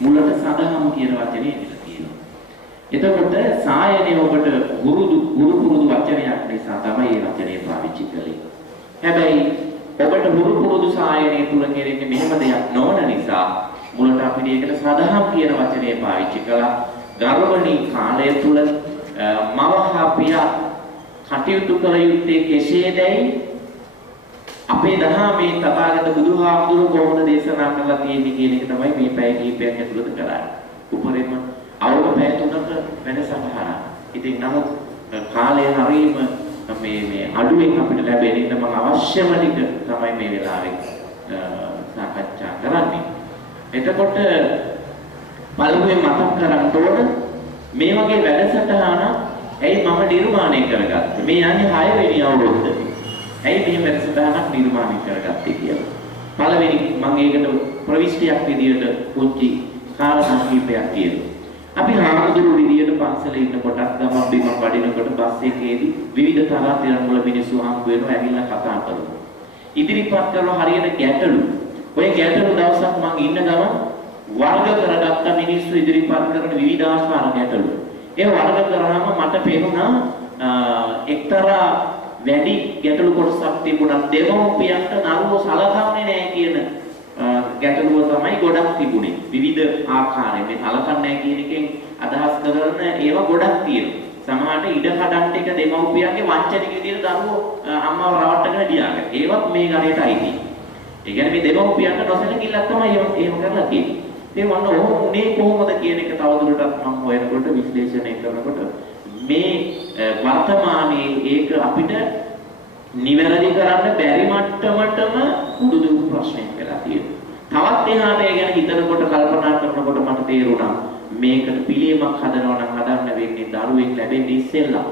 මුලට සදහම් කියන වචනේ ඉඳලා තියෙනවා. එතකොට සායනේ ඔබට ගුරු පුරුදු වචනයක් නිසා තමයි මේ වචනේ පාවිච්චි කළේ. හැබැයි ඔබට ගුරු පුරුදු සායනේ තුල කෙරෙන්නේ මෙහෙම දෙයක් නොවන නිසා මුලට අපිට ඒකට සදහම් කියන වචනේ පාවිච්චි කළා. ගර්භණී කාලය තුල මවහා පියා කටයුතු කළ යුත්තේ කෙසේදයි අපේ දහමේ තථාගත බුදුහාමුදුරුවෝ කොහොමද දේශනා කරලා තියෙන්නේ කියන එක තමයි මේ පැය කිහිපයක් ඇතුළත කරන්නේ. උපරිම අවුරුදු පැය 3ක වැඩසටහන. ඉතින් නමුත් කාලය හරීම මේ අඩුවෙන් අපිට ලැබෙන ඉන්න මම අවශ්‍යම ටික තමයි මේ වෙලාවේ සාකච්ඡා කරන්නේ. එතකොට පළමුවෙන් මතක් කරගන්න ඕන මේ වගේ වැඩසටහන ඇයි මම නිර්මාණය කරගත්තේ? මේ යන්නේ 6 වෙනි අවුරුද්දේ. ඇයි මේ වැඩසටහනක් නිර්මාණය කරගත්තේ කියලා. පළවෙනි මම ඒකට ප්‍රවිෂ්ටියක් විදියට පුංචි කාරණා කිහිපයක් කියනවා. අපි හාමුදුරු විදියට පන්සලේ ඉන්නකොටත් ගමන් බිමන් වඩිනකොට බස් එකේදී විවිධ තරම් වල මිනිස්සු හම්බ වෙනවා ඇවිල්ලා කතා කරනවා. ඉදිරිපත් කරන හරියට ගැටලු. ඔය ගැටලු දවසක් මම ඉන්න ගමන් වර්ග කරගත්ත මිනිස්සු ඉදිරිපත් කරන විවිධාකාර ගැටලු. ඒ වර්ග කරාම මට පේනවා එක්තරා වැඩි ගැටලු කොටසක් තිබුණා. දෙමව්පියන්ට නරුව සලකන්නේ නැහැ කියන ගැටලුව තමයි ගොඩක් තිබුණේ. විවිධ ආකාරයෙන් මේ සලකන්නේ නැහැ කියන එකෙන් අදහස් කරන ඒවා ගොඩක් තියෙනවා. සමහරට ඉඩ කඩන්ට එක දෙමව්පියන්ගේ වංචනික විදිහට දරුවෝ අම්මව රවට්ටගෙන ගියාගෙන. ඒවත් මේ ගණයට අයිති. ඒ කියන්නේ මේ දෙමව්පියන්ට නොසලකිල්ලක් තමයි එහෙම කරලා තියෙන්නේ. ඒ වන්න ඕනේ කොහොමද කියන එක තවදුරටත් මම හොයනකොට විශ්ලේෂණය කරනකොට මේ වර්තමානයේ ඒක අපිට නිවැරදි කරන්න බැරි මට්ටමටම උඩුදු ප්‍රශ්නයක් වෙලා තියෙනවා. තවත් එහාට ඒ ගැන හිතනකොට කල්පනා කරනකොට මට තේරුණා මේකට පිළියමක් හදනවා නම් හදන්න වෙන්නේ දරුවෙක් ලැබෙන්නේ ඉස්සෙල්ලා.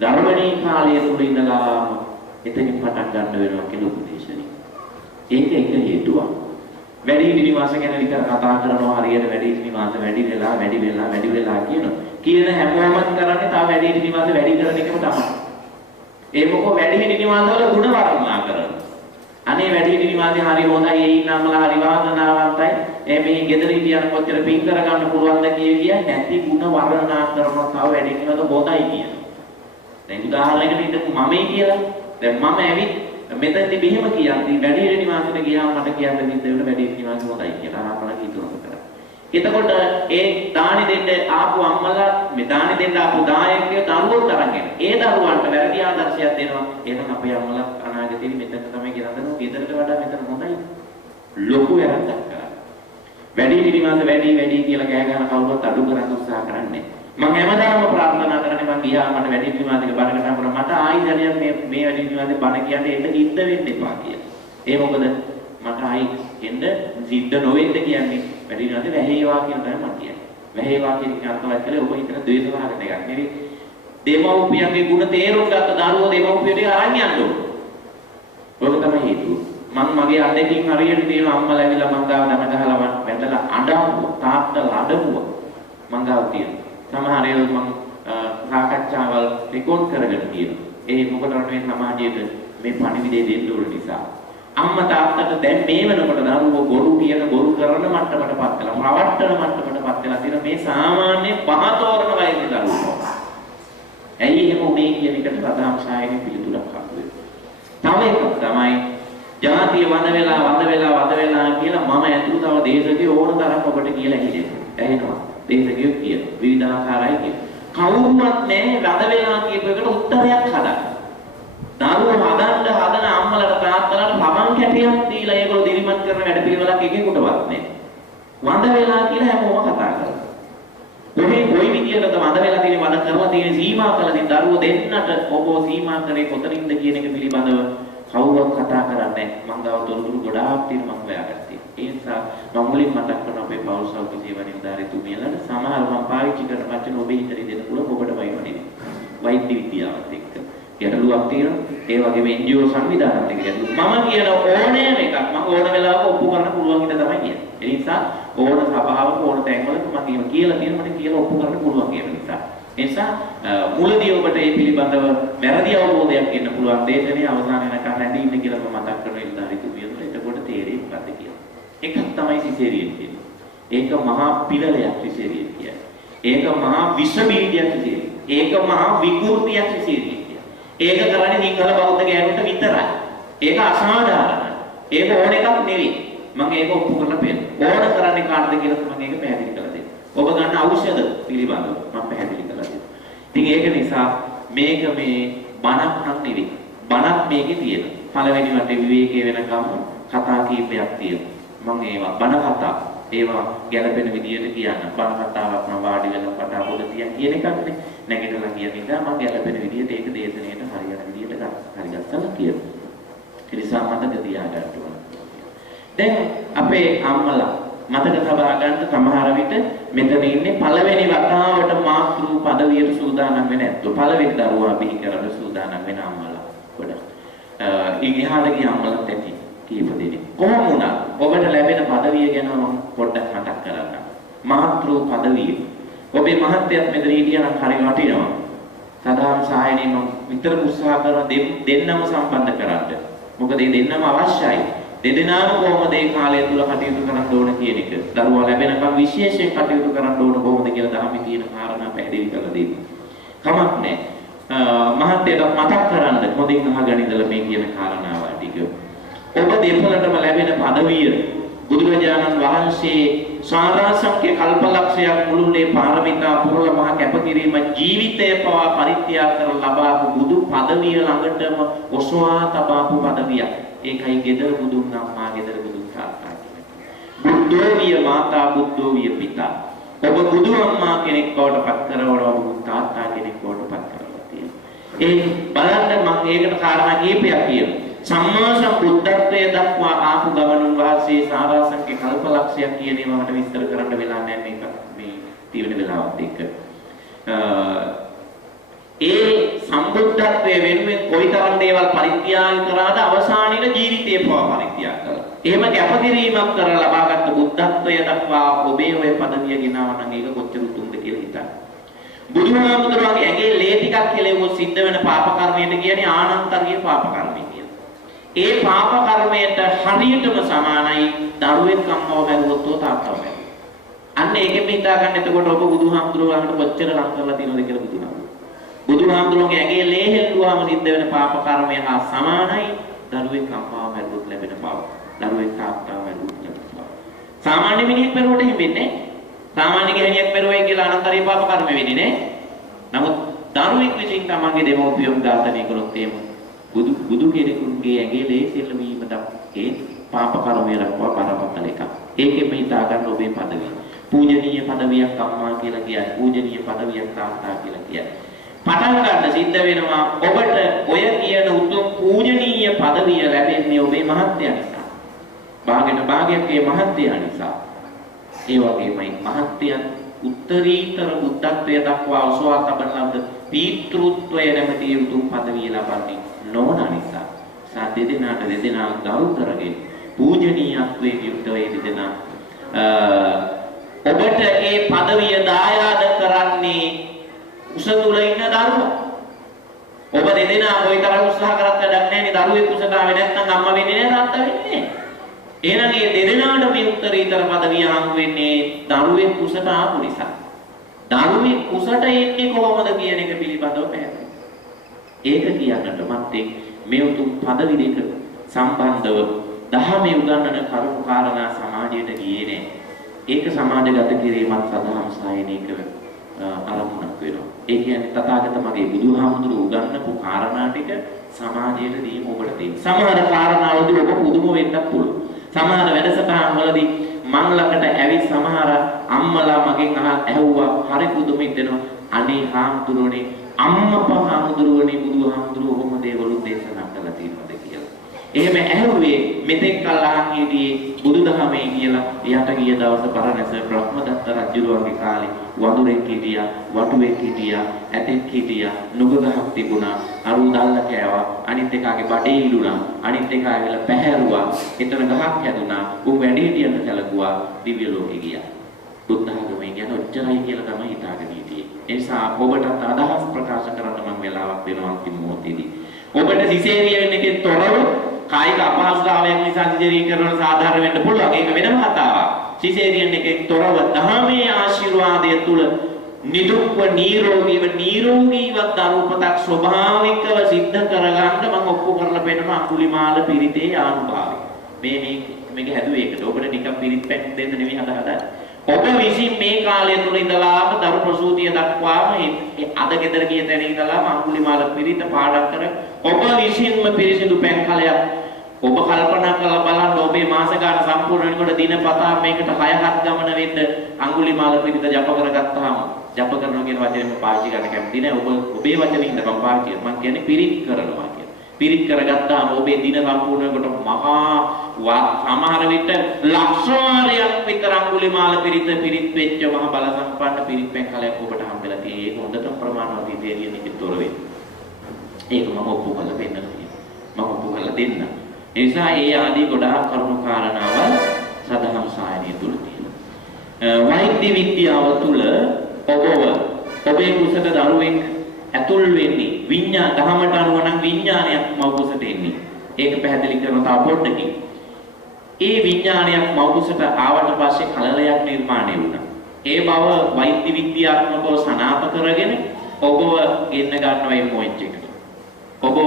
ගර්භණී කාලය තුල ඉඳලා එතනින් පටන් ගන්න වෙනවා කියලා උපදේශනි. ඒක එක හේතුවක්. වැඩිහිටි නිවාස ගැන විතර කතා කරනවා හරියට වැඩිහිටි නිවාස වැඩි වෙලා කියන හැමෝමත් කරන්නේ තා වැඩිහිටි නිවාස වැඩි කරන එකම තමයි. ඒ මොකෝ වැඩිහිටි නිවාස වල ಗುಣ වර්ණනා කරනවා. අනේ වැඩිහිටි නිවාසේ හරි හොඳයි ඒ ඉන්නම්මලා හරි වාසනාවන්තයි. මේ ගෙදර හිටියන කොච්චර පින් කරගන්න පුළුවන්ද කිය නැති ಗುಣ වර්ණනා කරනවා තව වැඩිහිටි නිවාස හොඳයි කියන. දැන් උදාහරණයකට හිතමු මමයි කියලා. දැන් මම ඇවිත් මෙතනදී මෙහෙම කියන්නේ වැඩිහිටි නිවාසෙට ගියාම මට කියන්න විදිහට වැඩිහිටි නිවාස හොඳයි කියලා අපලක හිතුවම කරා. එතකොට ඒ දානි දෙන්න ආපු අම්මලා මේ දානි දෙන්න ආපු දායකයෝ දරුවෝත් අරගෙන ඒ දරුවන්ට වැරදි ආදර්ශයක් දෙනවා. එහෙනම් අපේ අම්මලා අනාගතේදී මෙතන තමයි ගෙනදනවා. ගෙදරට වඩා මෙතන හොඳයි. ලොකු වැරද්දක් කරා. වැඩිහිටි නිවාස වැඩි කියලා කෑ ගන්න කවුරුත් අඩු කරන්න උත්සාහ කරන්නේ. මම හැමදාම ප්‍රාර්ථනා කරන්නේ මම ගියා මට වැඩිහිටි නිවාසෙක බණකට අපුණා මට ආයි දැනියක් මේ වැඩිහිටි නිවාසේ බණ කියන්නේ එන්න ඉන්න වෙන්න එපා කියලා. ඒ මොකද මට ආයි එන්න සිද්ධ නොවෙන්න කියන්නේ වැඩිහිටි නිවාසේ වැහේවා කියන තමයි මම කියන්නේ. වැහේවා කියන එක අර්ථවත් කළේ ඔබ හිතන ද්වේෂවාදන එකක් නෙවෙයි. දෙමව්පියන්ගේ ගුණ තේරුම් ගත්ත දරුවෝ දෙමව්පියට අරන් යන්න ඕන. ඔක තමයි හේතුව. මම මගේ අතකින් හරියට තියෙන අම්මලා ඇවිල්ලා මං ගාව දන ගහලා වැඳලා අඬවුවා තාත්තලා අඬවුවා මං ගාව තියෙන. සමහර ඒවා මම සාකච්ඡාවල් රෙකෝඩ් කරගෙන තියෙනවා. ඒ මොකටද මේ සමාජයට මේ පණිවිඩය දෙන්න ඕන නිසා. අම්මා තාත්තට දැන් මේ වෙනකොට දරුවෝ බොරු කියන බොරු කරන මට්ටමටපත් වෙලා රවට්ටන මට්ටමටපත් වෙලා තියෙන මේ සාමාන්‍ය පහතෝරන වයසේ දරුවෝ. ඇයි එහෙම උනේ කියන එකට ප්‍රධාන සායනික පිළිතුරක් හම්බ වෙනවා. තව එකක් තමයි ජාතිය වද වෙලා කියලා මම ඇතුළු තව දේශකයෝ ඕන තරම් ඔබට කියලා ඇහෙනවා. දේශකයෝ කියන විවිධාකාරයි කියන. කවුරුවත් නැහැ වද වෙලා කියපු එකට උත්තරයක් හදන්න. දරුවෝ හදන අම්මලාට තාත්තලාට පවන් කැටයක් දීලා ඒගොල්ලෝ දිරිමත් කරන වැඩ පිළිවෙලක් එකෙකුටවත් නැහැ. වද වෙලා කියලා හැමෝම කතා කරනවා. කොයි විදියටද වද වෙලා තියෙන වද කරලා තියෙන සීමා කළ තියෙන දරුවෝ දෙන්නට ඔබ සීමා කරේ කොතනින්ද කියන එක පිළිබඳව කවුරුත් කතා කරන්නේ මම ගාව තොරතුරු ගොඩාක් තියෙන මම හොයාගත්තා. ඒ නිසා මම මුලින් මතක් කරන අපේ පෞල් සෞඛ්‍ය සේවා නිලධාරීතුමියලට සමහර මම පාවිච්චි කරන වචන ඔබේ හිතේ දෙන්න පුළුවන් ඔබට වයින්වන්නේ. වෛද්‍ය විද්‍යාවත් එක්ක ගැටලුවක් තියෙනවා. ඒ වගේම NGO සංවිධානත් එක්ක ගැටලුවක්. මම කියන ඕනෑම එකක් මම ඕන වෙලාවක ඔප්පු කරන්න පුළුවන් ඉඳ තමයි කියන්නේ. ඒ නිසා ඕන සභාවක ඕන තැන්වලක මම කියලා තියෙන මට කියලා ඔප්පු කරන්න පුළුවන් කියන නිසා. ඒ නිසා මුලදී ඔබට මේ පිළිබඳව වැරදි අවබෝධයක් එන්න පුළුවන්. දේශනේ අවසාන වෙනකන් රැඳී ඉන්න කියලා මම මතක් කරන ඉල්ලාරිතුමියන්ට එතකොට තේරෙයි මොකද්ද කියලා. එකක් තමයි සිසේරියන් කියන්නේ. ඒක මහා පිළලයක් විශේෂය කියන්නේ. ඒක මහා විස බීජයක් විශේෂය. ඒක මහා විකෘතියක් විශේෂය කියන්නේ. ඒක කරන්නේ සිංහල බෞද්ධ ගෑනුන්ට විතරයි. ඒක අසාධාරණයි. ඒක ඕන එකක් නෙවෙයි. මම ඒක ඔප්පු කරලා පෙන්නන. ඕන කරන්නේ කාටද කියලා මම ඒක පැහැදිලි කරලා දෙන්න. ඔබ ගන්න ඖෂධ පිළිබඳව මම පැහැදිලි කරලා දෙන්න. ඉතින් ඒක නිසා මේක මේ බණක් නම් නෙවෙයි. බණක් මේකේ තියෙනවා. පළවෙනි වටේ විවේකයේ වෙනකම් කතා කීපයක් තියෙනවා. මම ඒවා බණ කතා ඒවා ගැළපෙන විදියට කියන්න. බණ කතාවක් නම් වාඩි වෙලා කතා පොත තියන් කියන එකක් නේ. නැගිටලා කියන නිසා මම ගැළපෙන විදියට ඒක දේශනාවට හරියන විදියට හරියස්සලා කියනවා. ඒ නිසා මතක තියාගන්න ඕන. දැන් අපේ අම්මලා මතක තබා ගන්න සමහර විට මෙතන ඉන්නේ පළවෙනි වතාවට මාතෘ පදවියට සූදානම් වෙන ඇත්තෝ. පළවෙනි දරුවා බිහි කරන්න සූදානම් වෙන අම්මලා ගොඩක්. ඉහාට ගිය අම්මලාත් ඇති කීප දෙනෙක්. කොහොම වුණත් ඔබට ලැබෙන පදවිය ගැන මම පොඩ්ඩක් මතක් කරන්නම්. මාතෘ පදවිය. ඔබේ මහත්යත් මෙතන හිටියනම් හරි වටිනවා. සදාම් සායනේ මම විතර උත්සාහ කරන දෙන්නම සම්බන්ධ කරන්න. මොකද මේ දෙන්නම අවශ්‍යයි. දෙදෙනාම කොහොමද මේ කාලය තුල කටයුතු කරන්න ඕන කියන එක. දරුවා ලැබෙනකම් විශේෂයෙන් කටයුතු කරන්න ඕන කොහොමද කියලා ධර්මයේ තියෙන කාරණා පැහැදිලි කරලා දෙන්න. කමක් නැහැ. මහත්යට මතක් කරන්න හොඳින් අහගෙන ඉඳලා මේ කියන කාරණාව ටික. ඔබ දෙපළටම ලැබෙන පදවිය බුදුරජාණන් වහන්සේ සාරාංශක කල්පලක්ෂයක් මුළුල්ලේ පාරමිතා පුරල මහ කැපකිරීම ජීවිතය පවා පරිත්‍යාග කර ලබාපු බුදු පදවිය ළඟටම ඔසවා තබාපු පදවියක්. ඒකයි ගෙදර බුදුන් අම්මා ගෙදර බුදුන් තාත්තා කියන්නේ. බුද්ධෝ විය මාතා බුද්ධෝ විය පිතා. ඔබ බුදු අම්මා කෙනෙක් බවට පත් කරවනවා බුදු තාත්තා කෙනෙක් බවට පත් කරලා තියෙනවා. ඒ බලන්න මම ඒකට කාරණා කීපයක් කියනවා. සම්මා සම්බුද්ධත්වයේ දක්වා ආපු ගමනුන් වහන්සේ සාරාංශක කල්පලක්ෂයක් කියන ඒවා මට විස්තර කරන්න වෙලා නැහැ මේක මේ තියෙන වෙලාවත් එක්ක. ඒ සම්බුද්ධත්වයේ වෙනුවෙන් කොයිතරම් දේවල් පරිත්‍යාග කරාද අවසානයේ ජීවිතේ පවා පරිත්‍යාග කළා. එහෙම කැපකිරීමක් කරලා ලබාගත් බුද්ධත්වය දක්වා ඔබේ ඔය පදවිය ගෙනාව නම් ඒක කොච්චර උතුම්ද කියලා හිතන්න. බුදුහාමුදුරුවන්ගේ ඇඟේ ලේ ටිකක් කෙලෙවුවොත් සිද්ධ වෙන පාප කර්මයට කියන්නේ ආනන්තරිය පාප කර්මය කියලා. ඒ පාප කර්මයට හරියටම සමානයි දරුවෙක් අම්මව බැලුවොත් තාත්තව බැලුවොත්. අන්න ඒකෙම හිතා ගන්න එතකොට ඔබ බුදුහාමුදුරුවන්ට කොච්චර ලං කරලා තියෙනවද කියලා බුදුහාමුදුරුවෝ. බුදුහාමුදුරුවන්ගේ ඇඟේ ලේ හෙල්ලුවාම සිද්ධ වෙන පාප කර්මය හා සමානයි දරුවෙක් අම්මව බැලුවොත් ලැබෙන පාප. දරුවෙක් තාත්තව බැලුවොත් ලැබෙන පාප. සාමාන්‍ය මිනිහෙක් බැලුවට එහෙම වෙන්නේ නැහැ. සාමාන්‍ය කෙනෙක් බැලුවයි කියලා අනන්තරිය පාප කර්ම වෙන්නේ නැහැ. නමුත් දරුවෙක් විසින් තමන්ගේ දෙමව්පියන් ඝාතනය කළොත් එහෙම බුදු කෙනෙකුගේ ඇඟේ ලේ සෙල්ලවීමට ඒ පාප කර්මය දක්වා බරපතල එකක්. ඒකෙම හිතා ගන්න ඔබේ පදවිය. පූජනීය පදවියක් අම්මා කියලා කියන්නේ. පූජනීය පදවියක් තාත්තා කියලා කියන්නේ. පටන් ගන්න සිද්ධ වෙනවා ඔබට ඔය කියන උතුම් පූජනීය පදවිය ලැබෙන්නේ ඔබේ මහත්ය නිසා. භාගයට භාගයක් ඒ මහත්ය නිසා. ඒ වගේමයි මහත්යන් උත්තරීතර බුද්ධත්වයට දක්වා ඔසවා තබන ලද පීතෘත්වය නැමැති උතුම් පදවිය ලබන්නේ නොවන නිසා. සාදෙදෙනාට දෙදෙනා ගරු කරගෙන පූජනීයත්වයෙන් යුක්තව දෙදෙනා ඔබට ඒ පදවිය දායාද කරන්නේ උසතුල ඉන්න දරුවා. ඔබ දෙදෙනා කොයිතරම් උත්සාහ කරත් වැඩක් නැහැ නේ දරුවෙක් උසට ආවේ නැත්නම් අම්මා වෙන්නේ නැහැ තාත්තා වෙන්නේ නැහැ. එහෙනම් මේ දෙදෙනාට මේ උත්තරීතර පදවිය හම් වෙන්නේ දරුවෙක් උසට ආපු නිසා. දරුවෙක් උසට එන්නේ කොහොමද කියන එක පිළිබඳව පැහැදිලි. ඒක කියන්නට මත්තේ මේ උතුම් පදවි දෙක සම්බන්ධව දහමේ උගන්වන කරුණු කාරණා සමාජයට ගියේ නැහැ. ඒක සමාජගත කිරීමත් සදහම් සායනික අරමුණක් වෙනවා. ඒ කියන්නේ තථාගත මගේ බුදුහාමුදුරුවෝ උගන්වපු කාරණා ටික සමාජයට දීම ඔබට දෙන්න. සමහර කාරණාවලදී ඔබ පුදුම වෙන්නත් පුළුවන්. සමහර වැඩසටහන් වලදී මං ළඟට ඇවිත් සමහර අම්මලා මගෙන් ඇහුවා හරි පුදුම හිතෙනවා. අනේ හාමුදුරුවනේ අම්මපා හාමුදුරුවනේ බුදුහාමුදුරුවෝ කොහොම දේවලු දේශනා කළා තියෙනවද කියලා. එහෙම ඇහුවේ මෙතෙක් කල් අහන් හිටියේ බුදුදහමේ කියලා එයාට ගිය දවස පරණැස බ්‍රහ්මදත්ත රජුගේ කාලේ වඳුරෙක් හිටියා, වටුවෙක් හිටියා, ඇතෙක් හිටියා, නුගගහක් තිබුණා, අරු දල්ල කෑවා, අනිත් එකාගේ බඩේ ඉලුණා, අනිත් එකා ඇවිල්ලා පැහැරුවා, එතන ගහක් හැදුනා, උන් වැඩි හිටියන්ට සැලකුවා, දිව්‍ය ලෝකෙ ගියා. බුද්ධ ධර්මයේ ගැන ඔච්චරයි කියලා තමයි හිතාගෙන හිටියේ. ඒ නිසා ඔබට අදහස් ප්‍රකාශ කරන්න මම වෙලාවක් දෙනවා අන්තිම මොහොතේදී. ඔබට සිසේරිය වෙන එකේ තොරව කායික අපහසුතාවයක් නිසා සිසේරිය කරන සාධාරණ වෙන්න පුළුවන්. ඒක වෙනම කතාවක්. සිසේරියන් එකේ තොරව දහමේ ආශිර්වාදය තුල නිදුක්ව නිරෝගීව දරුපතක් ස්වභාවිකව සිද්ධ කරගන්න මම ඔප්පු කරලා පෙන්නන අඟුලිමාල පිරිතේ ආනුභාවය. මේක හැදුවේ ඒකට. ඔබට නිකම් පිරිත් පැන් දෙන්න නෙමෙයි හදා. ඔබ විසින් මේ කාලය තුල ඉඳලාම දරු ප්‍රසූතිය දක්වාම අද ගෙදර ගිය තැන ඉඳලාම අඟුලිමාල පිරිත පාඩම් කර ඔබ විසින්ම පිරිසිදු පැන් කලයක් ඔබ කල්පනා කරලා බලන්න ඔබේ මාස ගාන සම්පූර්ණ වෙනකොට දිනපතා මේකට 6-7 ගමන වෙන්න අඟුලිමාල පිරිත ජප කරගත්තාම ජප කරනවා කියන වචනයම පාවිච්චි කරන්න කැමති නෑ. ඔබේ වචනේ ඉඳන් මම පාවිච්චි කරනවා. මම කියන්නේ පිරිත් කරනවා කියන. පිරිත් කරගත්තාම ඔබේ දින සම්පූර්ණ වෙනකොට මහා සමහර විට ලක්ෂාරයක් විතර අඟුලිමාල පිරිත් වෙච්ච මහ බල සම්පන්න පිරිත් පැන් කලයක් ඔබට හම්බෙලා තියෙන්නේ. ඒක හොඳටම ප්‍රමාණවත් විදියට නිකුත් වෙන්නේ. ඒක මම ඔප්පු කරලා පෙන්නනවා. මම ඔප්පු කරලා දෙන්න. ඒ නිසා ඒ ආදී ගොඩාක් කරුණු කාරණාවල් සදහම් සායනය තුල තියෙනවා. වෛද්‍ය විද්‍යාව තුල ඔබේ කුසට දරුවෙක් ඇතුල් වෙන්නේ දහමට අනුව නම් විඥානයක් මව කුසට එන්නේ. ඒක පැහැදිලි කරන තව පොඩ්ඩකින්. ඒ විඥානයක් මව කුසට ආවට පස්සේ කලලයක් නිර්මාණය වුණා. ඒ බව වෛද්‍ය විද්‍යාත්මකව සනාථ කරගෙන ඔබව ගෙන්න ගන්නවා මේ මොෙච් එකට. ඔබව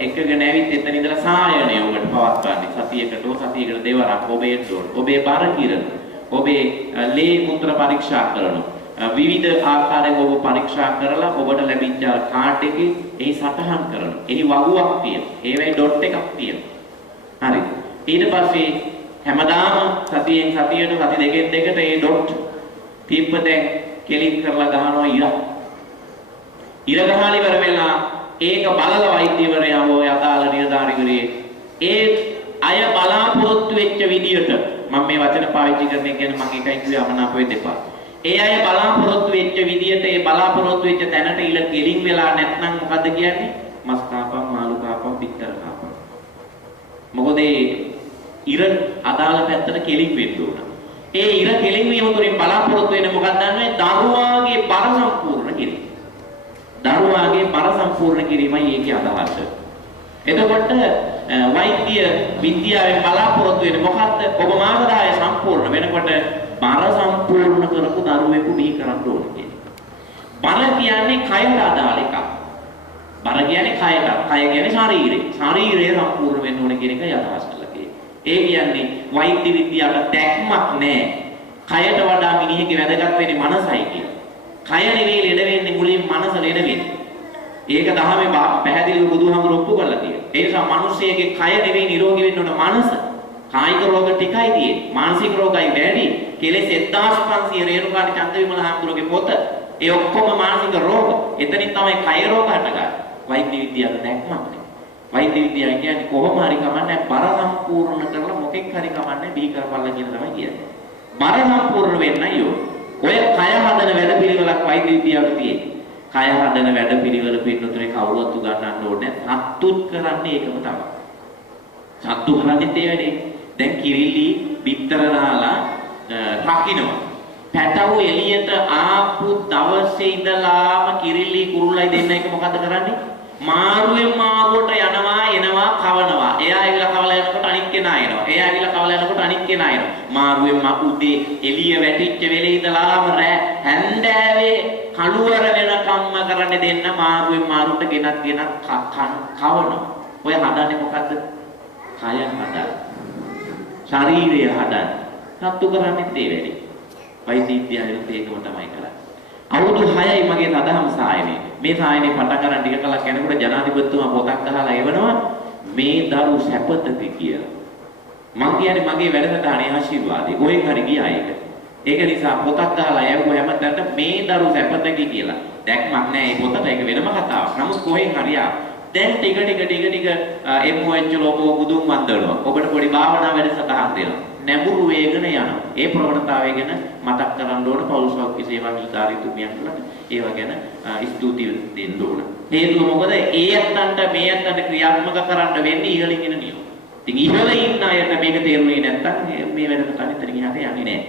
එකගෙන ඇවිත් එතන ඉඳලා සායනය ඔබට පවත්වන්නේ සතියකට දෙවරක් ඔබේ ඩෝල් ඔබේ බර කිරන ඔබේ ලේ මුත්‍ර පරීක්ෂා කරනවා. විවිධ ආකාරයෙන් ඔබ පරීක්ෂා කරලා ඔබට ලැබිච්ච කාඩ් එකේ එහි සටහන් කරනවා. එහි වගුවක් තියෙනවා. ඒවැයි ඩොට් එකක් තියෙනවා. හරි. ඊට පස්සේ හැමදාම සතියෙන් සතියට සති දෙකෙන් දෙකට ඒ ඩොට් තිබ්බ දැන් කෙලින් කරලා ගහනවා ඉර ගහලා ඉවර වෙලා ඒක බලලා වෛද්‍යවරයා හෝ අදාළ නිලධාරීවරේ ඒ අය බලාපොරොත්තු වෙච්ච විදියට මම මේ වචන පාවිච්චි කරන එක ගැන මම එකයි කිව්වේ අමනාප වෙන්න එපා. ඒ අය බලාපොරොත්තු වෙච්ච විදියට ඒ බලාපොරොත්තු වෙච්ච තැනට ඉල කෙලින් වෙලා නැත්නම් මොකද්ද කියන්නේ? මස් කාපම්, මාළු කාපම්, පිටර කාපම්. මොකද ඉර අදාළ පැත්තට කෙලින් වෙන්න ඕන. ඒ ඉර කෙලින් වීම තුළින් බලාපොරොත්තු වෙන්නේ මොකක්ද දන්නවද? දරුවාගේ බර සම්පූර්ණ කිරීම. දරුවාගේ බර සම්පූර්ණ කිරීමයි ඒකේ අදහස. එතකොට වෛද්‍ය විද්‍යාවෙන් බලාපොරොත්තු වෙන්නේ මොකක්ද? ඔබ මාස 10 සම්පූර්ණ වෙනකොට බර සම්පූර්ණ කරපු දරුවෙකු බිහි කරන්න ඕන කියන්නේ. බර කියන්නේ කයට අදාළ එකක්. බර කියන්නේ කයට. කය කියන්නේ ශරීරේ. ශරීරය සම්පූර්ණ වෙන්න ඕන කියන එකයි අදහස් කරලා තියෙන්නේ. ඒ කියන්නේ වෛද්‍ය විද්‍යාවට දැක්මක් නැහැ. කයට වඩා මිනිහෙක්ගේ වැදගත් වෙන්නේ මනසයි කියන. කය නෙවෙයි ලෙඩ වෙන්නේ මුලින් මනස ලෙඩ වෙන්නේ. ඒක දහමේ පැහැදිලිව බුදුහාමුදුරුවෝ ඔප්පු කරලා තියෙනවා. ඒ නිසා මිනිස්සෙගේ කය නෙවෙයි නිරෝගී වෙන්න ඕන මනස. කායික රෝග ටිකයි තියෙන්නේ. මානසික රෝගයි වැඩි. කෙලෙස් 1500 රේණුකාණී චන්දවිමල හාමුදුරුවෝගේ පොත. ඒ ඔක්කොම මානසික රෝග. එතනින් තමයි කය රෝග හටගන්නේ. වෛද්‍ය විද්‍යාව දැක්මක් නේ. වෛද්‍ය විද්‍යාව කියන්නේ කොහොම හරි කමන්නේ බර සම්පූර්ණ කරලා මොකෙක් හරි කමන්නේ බිහි කරපල්ලා කියලා තමයි කියන්නේ. බර සම්පූර්ණ වෙන්නයි ඕන. ඔය කය හදන වැඩපිළිවෙලක් වෛද්‍ය විද්‍යාවේ තියෙන්නේ. කය හදන වැඩපිළිවෙල පිටුතුනේ කවුරුත් උගන්වන්න ඕනේ. සත්තුත් කරන්නේ ඒකම තමයි. සත්තු කරන්නේ ඒ වැඩේ. දැන් කිරිලි බිත්තර දාලා රකින්නවා. පැටවු එළියට ආපු දවසේ ඉඳලාම කිරිලි කුරුල්ලයි දෙන්න එක මොකද කරන්නේ? මාරුවෙන් මාරුවට යනවා එනවා කවනවා. එයා ඇවිල්ලා කවලා යනකොට අනිත් කෙනා එනවා. එයා ඇවිල්ලා කවලා යනකොට අනිත් කෙනා එනවා. මාරුවෙන් උදේ එළිය වැටිච්ච වෙලේ ඉඳලාම රෑ හැන්දෑවේ කළුවර වෙනකම්ම කරන්න දෙන්න මාරුවෙන් මාරුට ගෙනත් කවනවා. ඔය හදන්නේ මොකද්ද? කය හදන්න. ශරීරය හදන්න. සත්තු කරන්නේ ඒ වැඩේ. වෛද්‍ය විද්‍යාවෙත් ඒකම තමයි කරන්නේ. අවුරුදු 6යි මගේ සදහම් සායනේ. මේ සායනේ පටන් ගන්න ටික කලක් යනකොට ජනාධිපතිතුමා පොතක් ගහලා එවනවා මේ දරු සැපතති කියලා. මං කියන්නේ මගේ වැඩසටහනේ ආශිර්වාදේ. කොහෙන් හරි ගියා ඒක. ඒක නිසා පොතක් ගහලා යවුව හැමතැනට මේ දරු සැපතති කියලා. දැක්මක් නෑ මේ පොතට ඒක වෙනම කතාවක්. නමුත් කොහෙන් හරි දැන් ටික MOH ලෝකෝ බුදුන් වන්දනවා. ඔබට පොඩි භාවනා වැඩසටහන් දෙනවා. නැඹුරු වේගන යනවා. ඒ ප්‍රවණතාවය ගැන මතක් කරන්න ඕන පෞල් සෞඛ්‍ය සේවා නිලධාරීතුමියන්ට ඒව ගැන ස්තුති දෙන්න ඕන. හේතුව මොකද? ඒ අත්තන්ට මේ අත්තන්ට ක්‍රියාත්මක කරන්න වෙන්නේ ඉහළින් එන නියම. ඉතින් ඉහළ ඉන්න අයට මේක තේරුනේ නැත්තම් මේ වැඩකට අනිතරින් යහට යන්නේ නැහැ.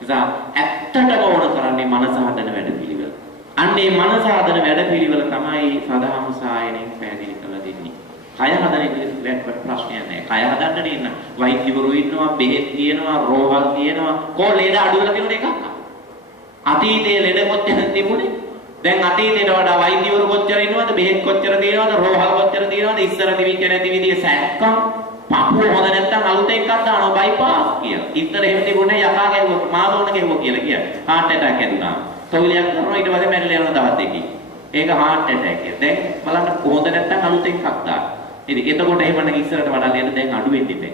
නිසා ඇත්තටම ඕන කරන්නේ මනස හදන වැඩපිළිවෙල. අන්නේ මනස හදන වැඩපිළිවෙල තමයි සදාම සායනෙන් පැහැදිලි කරලා දෙන්නේ. කය හදන එක ප්‍රශ්නයක් නෑ. කය හදන්න ඉන්න වෛද්‍යවරු ඉන්නවා, බෙහෙත් තියෙනවා, රෝහල් තියෙනවා. කො ලෙඩ අඩු වෙලා තියෙන එකක්. අතීතයේ ලෙඩ කොච්චර තිබුණේ? දැන් අතීතයට වඩා වෛද්‍යවරු කොච්චර ඉන්නවද? බෙහෙත් කොච්චර තියෙනවද? රෝහල් කොච්චර තියෙනවද? ඉස්සර තිබිච්ච නැති විදිහේ සැක්කම් පපුව හොඳ නැත්තම් අලුතෙන් එකක් දානවා බයිපාස් කියලා. ඉස්සර එහෙම තිබුණේ යකා ගැහුවා, මාදෝන ගැහුවා කියලා කියන. Heart attack ඇදුනා. තොවිලයක් කරනවා ඊට පස්සේ මැරිලා යන දවස් දෙකකින්. ඒක හાર્ට් ඇටැක් එක. දැන් බලන්න හොඳ නැත්තම් අලුතෙන් එකක් දාන්න. ඉතින් එතකොට එහෙම නම් ඉස්සරට වඩා ලෙඩ දැන් අඩු වෙන්න ඉන්නේ.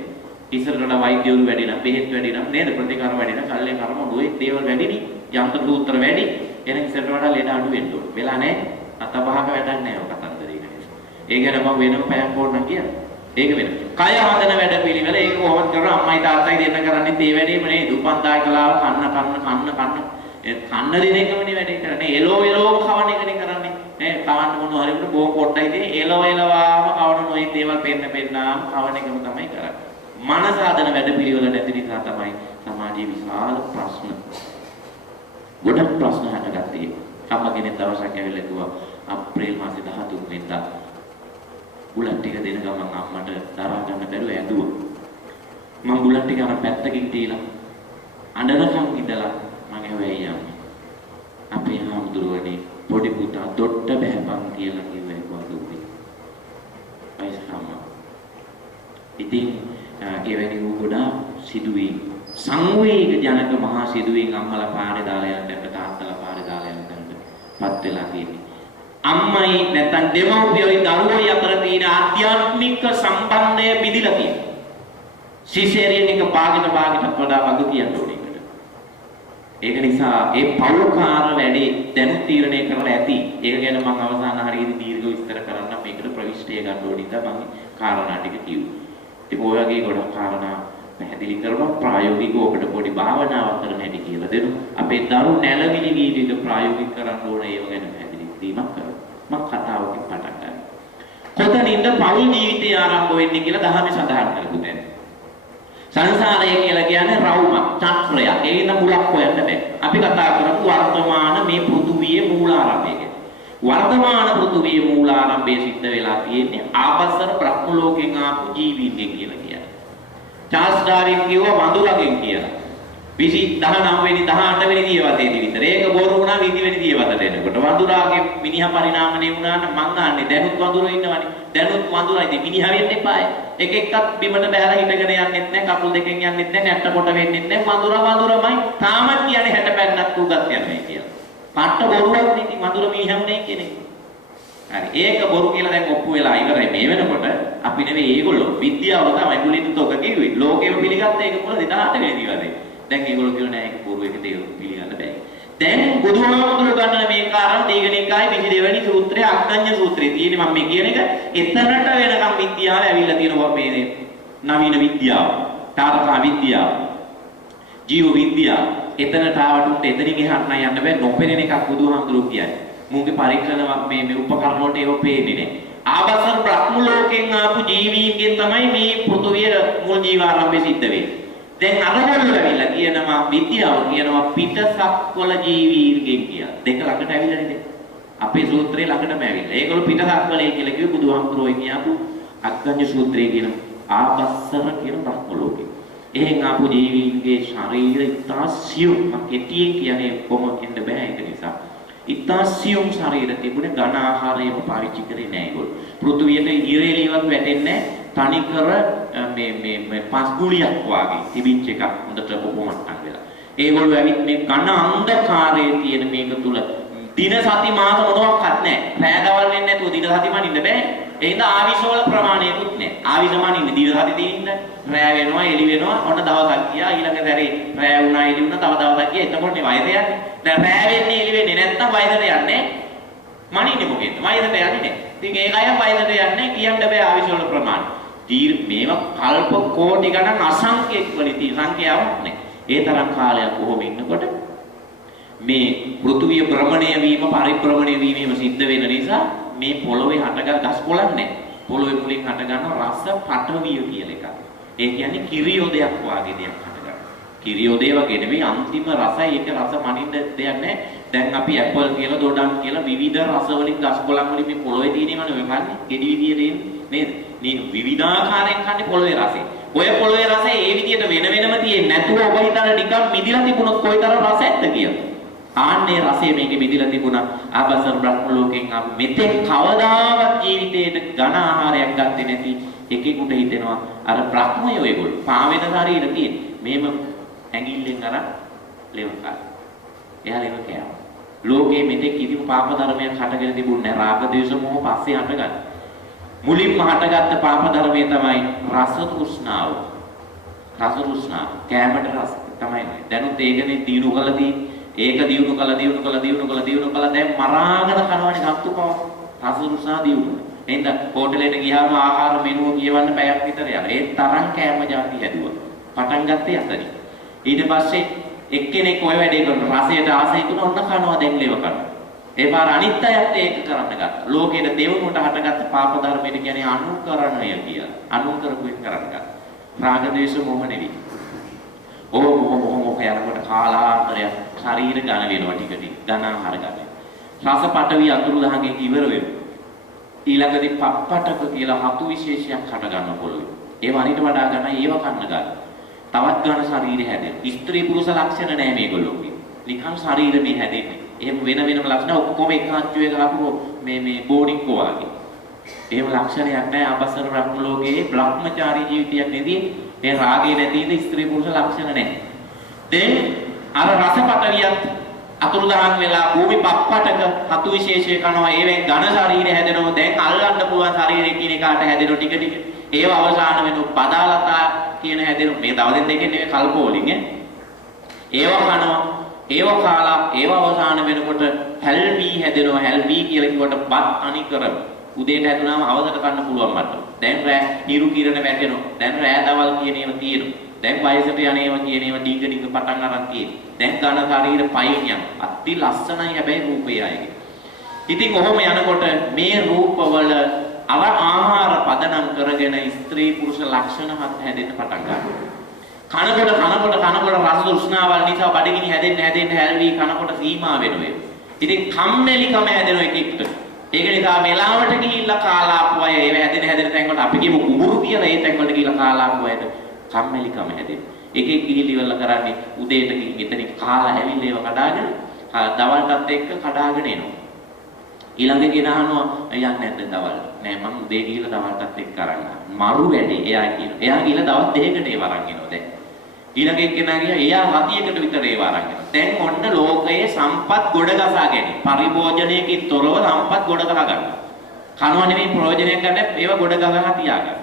ඉස්සරට වඩා වෛද්‍යවරු වැඩි නම්, බෙහෙත් වැඩි නම් නේද? ප්‍රතිකාර වැඩි නම්, කල්ලේ කර්ම නොයේ දේවල් වැඩි නේ. යන්ත්‍ර සූත්‍ර වැඩි. එහෙනම් ඉස්සරට වඩා ලෙඩ අඩු වෙන්න ඕන. වෙලා නැහැ. අතපහක වැඩක් නැහැ ඔය කතන්දරේ නිසා. ඒ ගැන මම වෙනම පැයක් ඕන කියන්නේ. ඒක වෙන. කය හදන වැඩ පිළිවෙල ඒක කොහොමද කරන්නේ? අම්මයි තාත්තයි දෙන්න කරන්නේ ඒ වැඩේම නේද? උපන්දාය කලාව කන්න දෙන එකමනේ වැඩේ කරන්නේ. එලෝ කවන එකනේ කරන්නේ. නේ කවන්න මොන හරි වුණ බෝ පොට්ටයි තියෙන්නේ. එලවාම කවන නොයේ දේවල් පෙන්නාම කවන එකම තමයි කරන්නේ. මනස හදන වැඩ පිළිවෙල නැති නිසා තමයි සමාජයේ විශාල ප්‍රශ්න. ගොඩක් ප්‍රශ්න හටගත්තේ. අම්මා කෙනෙක් දවසක් ඇවිල්ලා කිව්වා අප්‍රේල් මාසේ 13 වෙනිදා බුලත් ටික දෙන ගමන් අම්මට දරා ගන්න බැරුව ඇදුවා. මම බුලත් ටික අර පැත්තකින් තියලා අඬනකම් ඉඳලා මම ඇහුවා යන්නේ. අපේ හාමුදුරුවනේ පොඩි පුතා දොට්ට බහැපන් කියලා කිව්වා කොහොමද? අයිස්කම. ඉතින් එවැනි වූ ගොඩාක් සිදුවීම් සංවේග ජනක මහා සිදුවීම් අම්මලා පාරේ දාලා යන්න තාත්තලා පාරේ දාලා යන්න පත් වෙලා තියෙන්නේ. අම්මයි නැත්නම් දෙමව්පියෝයි දරුවෝයි අතර තියෙන ආධ්‍යාත්මික සම්බන්ධය බිඳිලා තියෙනවා. සිසේරියන් එක භාගයට වඩා වග කියන්න ඕනේ ඒකට. ඒක නිසා ඒ පෞකාර වැඩේ දැනුත් තීරණය කරලා ඇති. ඒක ගැන මම අවසාන හරියට දීර්ඝව විස්තර කරන්න මේකට ප්‍රවිෂ්ඨය ගන්න ඕනේ නිසා මම කාරණා ටික කිව්වා. ඉතින් ඔය වගේ ගොඩක් කාරණා පැහැදිලි කරනවා ප්‍රායෝගිකව ඔබට පොඩි භාවනාවක් කරන්න හැටි කියලා දෙනු. අපේ දරු නැලවිලි වීදික ප්‍රායෝගික කරන්න ඕන ඒව ගැන පැහැදිලි කිරීමක් කරනවා. මම කතාවකින් පටන් ගන්නවා. කොතනින්ද පෞල් ජීවිතය ආරම්භ වෙන්නේ කියලා දහමේ සඳහන් කරපු දැන්. සංසාරය කියලා කියන්නේ රවුමක්, චක්‍රයක්. ඒකෙන් මුලක් හොයන්න බෑ. අපි කතා කරමු වර්තමාන මේ පෘථුවියේ මූලාරම්භය ගැන. වර්තමාන පෘථුවියේ මූලාරම්භය සිද්ධ වෙලා තියෙන්නේ ආපස්සර බ්‍රහ්ම ලෝකෙන් ආපු ජීවීන්ගෙන් කියලා කියන්නේ. චාල්ස් ඩාර්වින් කිව්වා වඳුරගෙන් කියලා. 19 වෙනි 18 වෙනි දියවතේදී විතර. ඒක බොරු වුණා 20 වෙනි දියවතට එනකොට. වඳුරාගේ මිනිහා පරිණාමණය වුණාට මං අහන්නේ දැනුත් වඳුරෝ ඉන්නවනේ. දැනුත් වඳුරා ඉතින් මිනිහා වෙන්න එපායි. එක එකක් බිමට බහැලා හිටගෙන යන්නෙත් නැහැ, කකුල් දෙකෙන් යන්නෙත් නැහැ, නැට්ට කොට වෙන්නෙත් නැහැ. වඳුරමයි. තාමත් කියන්නේ 60 පැන්නක් උගත් යනවා කියලා. පට්ට බොරුවක් නේ ඉතින් වඳුර මිනිහා වුණේ කියන්නේ. හරි. ඒක බොරු කියලා දැන් ඔප්පු වෙලා ඉවරයි. මේ වෙනකොට අපි නෙවෙයි ඒගොල්ලෝ විද්‍යාව තමයි මුලින්ම තෝක කිව්වේ. ලෝකෙම පිළිගත්ත ඒක මුල 18 වෙනි දිවසේ. දැන් ඒගොල්ලෝ කියන නෑ ඒක බොරු එක තේරුම් පිළිගන්න බෑ. දැන් බුදුහාමුදුරුවෝ ගන්නන මේ කාරණා දීඝනිකායේ 22 වෙනි සූත්‍රයේ අග්ගඤ්ඤ සූත්‍රයේ තියෙන්නේ මම මේ කියන එක එතනට වෙනකම් විද්‍යාව ඇවිල්ලා තියෙනවා මේ නවීන විද්‍යාව, තාරකා විද්‍යාව, ජීව විද්‍යාව. එතනට ආවට එතනින් එහාට නම් යන්න බෑ. නොපෙනෙන එකක් බුදුහාමුදුරුවෝ කියන්නේ. මුගේ පරීක්ෂණ මේ උපකරණ වලට ඒව පේන්නේ නෑ. ආවසර බ්‍රහ්ම ලෝකෙන් ආපු ජීවීන්ගෙන් තමයි මේ පෘථුවියේ මුල් ජීවාරම්භය සිද්ධ වෙන්නේ. දැන් අරගොල්ලෝ ඇවිල්ලා කියනවා විද්‍යාව කියනවා පිටසක්වල ජීවීන්ගෙන් කියලා. දෙක ළඟට ඇවිල්ලා නේද? අපේ සූත්‍රයේ ළඟටම ඇවිල්ලා. ඒගොල්ලෝ පිටසක්වලේ කියලා කිව්ව බුදුහාමුදුරුවෝ කියපු අග්ගඤ්ඤ සූත්‍රයේ කියන ආවසර කියන බ්‍රහ්ම ලෝකෙ. එහෙන් ආපු ජීවීන්ගේ ශරීර ඉතාසියුම් කෙටියෙන් කියන්නේ කොහොමද කියන්න බෑ ඒක නිසා. ඉතාසියුම් ශරීර තිබුණේ ඝන ආහාරයම පාවිච්චි කරේ නෑ ඒගොල්ලෝ. පෘථුවියට ඉරේලියවත් වැටෙන්නේ තනිකර මේ පස්ගුලියක් වාගේ තිබිච්ච එකක් හොඳට කොපමණක් වෙලා. ඒගොල්ලෝ ඇවිත් මේ ඝන අන්ධකාරයේ තියෙන මේක තුල දින සති මාස මොනවත් නැහැ. රෑ දවල් වෙන්නේ නැතුව දින සති මනින්න බෑ. ඒ හින්දා ආවිෂවල ප්‍රමාණයකුත් නැහැ. ආවිෂ මනින්න දින සති තියෙන්න රෑ වෙනවා එළි වෙනවා ඔන්න දවසක් ගියා ඊළඟ සැරේ රෑ වුණා එළි වුණා තව දවසක් ගියා එතකොට නේ වයස යන්නේ. දැන් රෑ වෙන්නේ එළි වෙන්නේ නැත්තම් වයසට යන්නේ. මනින්නේ මොකෙන්ද? වයසට යන්නේ නැහැ. ඉතින් ඒක අය වයසට යන්නේ කියන්න බෑ ආවිෂවල ප්‍රමාණය. මේවා කල්ප කෝටි ගණන් අසංඛ්‍යික වලිතී සංඛ්‍යාවක් නැහැ. ඒ තරම් කාලයක් කොහොම ඉන්නකොට මේ පෘථුවිය භ්‍රමණය වීම පරිභ්‍රමණය වීම සිද්ධ වෙන නිසා මේ පොළොවේ හටගත් ගස් කොළන් නැහැ. පොළොවේ මුලින් හටගන්න රස පටවිය කියලා එකක්. ඒ කියන්නේ කිරියොදයක් වගේ දෙයක් හටගන්නවා. කිරියොදේ වගේ නෙවෙයි අන්තිම රසයි ඒක රස මනින්න දෙයක් නැහැ. දැන් අපි ඇපල් කියලා දොඩම් කියලා විවිධ රස වලින් ගස් කොළන් වලින් මේ පොළොවේ තියෙනවනේ ඔය කන්නේ. ගෙඩි විදියට නේද? විවිධාකාරයෙන් කන්නේ පොළවේ රසය. ඔය පොළවේ රසය ඒ විදිහට වෙන වෙනම තියෙන්නේ නැතුව ඔබ හිතන නිකන් මිදිලා තිබුණොත් කොයිතරම් රස ඇද්ද කියලා. ආන්නේ රසය මේකේ මිදිලා තිබුණා. ආපස්සර බ්‍රහ්ම ලෝකෙන් අපි මෙතෙක් කවදාවත් ජීවිතේට ඝන ආහාරයක් ගත්තේ නැති එකෙකුට හිතෙනවා අර බ්‍රහ්මයෝ ඒගොල්ලෝ පාවෙන ශරීර තියෙන. මේම ඇඟිල්ලෙන් අර ලෙව කාලා. එයා ලෙව කෑවා. ලෝකයේ මෙතෙක් කිසිම පාප ධර්මයක් හටගෙන තිබුණේ නැහැ. රාග ද්වේෂ මොහ පස්සේ හටගත්තා. මුලින්ම හටගත්ත පාප ධර්මය තමයි රස තෘෂ්ණාව. රස තෘෂ්ණාව. කෑමට රස තමයි. දැනුත් ඒකනේ දිනු කළදී ඒක දිනු කළා දැන් මරාගෙන කනවනේ ගත්තුකෝ. රස තෘෂ්ණාව දිනු. එහෙනම් හෝටලෙට ගියාම ආහාර මෙනුව කියවන්න පැයක් විතර යනවා. ඒ තරම් කෑම જાති හැදුවා. පටන් ගත්තේ අතනින්. ඊට පස්සේ එක්කෙනෙක් ඔය වැඩේ කරන රසයට ආසයි තුන ඔන්න කනවා දැන් ලෙව කරනවා. ඒ පාර අනිත් අයත් ඒක කරන්න ගත්තා. ලෝකයේ දෙවනුට හටගත්ත පාප ධර්මයට කියන්නේ අනුකරණය කියලා. අනුකරපුවෙන් කරන්න ගත්තා. රාග ද්වේෂ මොහ නෙවි. මොහ යනකොට කාලාන්තරය ශරීර ඝන වෙනවා ටික ඝන ආහාර ගන්න. රස පටවි අතුරු දහගෙන් ඉවර වෙනවා. ඊළඟදී පප්පටක කියලා හතු විශේෂයක් හට ගන්න පොළොවේ. ඒව අනිට වඩා ගන්න ඒව කන්න ගන්න. තවත් ඝන ශරීරය හැදෙනවා. ස්ත්‍රී පුරුෂ ලක්ෂණ නැහැ මේගොල්ලෝගේ. නිකන් ශරීර මේ හැදෙන්නේ. එහෙම වෙන වෙනම ලක්ෂණ ඔක්කොම එක අංචුවේ ගහපුවෝ මේ බෝඩික් වගේ. එහෙම ලක්ෂණයක් නැහැ ආපස්සර බ්‍රහ්ම ලෝකයේ බ්‍රහ්මචාරී ජීවිතයක් නෙදී ඒ රාගේ නැතිද ස්ත්‍රී පුරුෂ ලක්ෂණ නැහැ. දැන් අර රසපටවියත් අතුරුදහන් වෙලා භූමි පප්පටක හතු විශේෂය කරනවා ඒවෙන් ඝන ශරීරය හැදෙනවා දැන් අල්ලන්න පුළුවන් ශරීරය කියන එකට හැදෙනවා ටික ටික ඒව අවසාන වෙනවා පදාලතා කියන හැදෙනවා මේ දවස් දෙකෙන් නෙවෙයි කල්පෝලින් ඒව කනවා ඒව කාලා ඒව අවසාන වෙනකොට හැල්වි හැදෙනවා හැල්වි කියලා කිව්වට බත් අනිකර උදේට හැදුනාම අවසට කන්න පුළුවන් මට දැන් රෑ නිරු කිරණ වැටෙනවා දැන් රෑ දවල් කියන ඒවා තියෙනවා දැන් වයසට යන ඒවා කියන ඒවා ඩිංග ඩිංග පටන් අරන් තියෙනවා දැන් ඝන ශරීර පයින් යන අති ලස්සනයි හැබැයි රූපය අයගේ ඉතින් කොහොම යනකොට මේ රූපවල අර ආහාර පදනම් කරගෙන ස්ත්‍රී පුරුෂ ලක්ෂණ හත් හැදෙන්න පටන් ගන්නවා කනකොට රස තෘෂ්ණාවල් නිසා බඩගිනි හැදෙන්න හැල්වි කනකොට සීමා වෙනවා ඉතින් කම්මැලිකම හැදෙන එකෙක්ට ඒක නිසා මෙලාවට ගිහිල්ලා කාලාපු අය ඒව හැදෙන තැන් වලට අපි කියමු කුඹුරු කියලා ඒ තැන් වලට ගිහිල්ලා කාලාපු අයට කම්මැලිකම හැදෙන එකෙක් ගිහිල්ලා කරන්නේ උදේට ගිහින් එතනින් කාලා ඇවිල්ලා ඒව කඩාගෙන දවල්ටත් එක්ක කඩාගෙන එනවා ඊළඟ කෙනා අහනවා යන්නේ නැද්ද දවල් නෑ මම උදේ ගිහිල්ලා දවල්ටත් එක්ක අරන් මරු වැඩේ එයා කියනවා එයා ගිහිල්ලා දවස් දෙකකට ඒව අරන් එනවා දැන් ඊළඟ එක්කෙනා ගියා එයා හතියකට විතර ඒව අරන් එනවා දැන් ඔන්න ලෝකයේ සම්පත් ගොඩ ගසා ගැනීම පරිභෝජනයකින් තොරව සම්පත් ගොඩ ගහ ගන්න කනවා නෙමෙයි ප්‍රයෝජනයක් ගන්න ඒව ගොඩ ගහලා තියාගන්න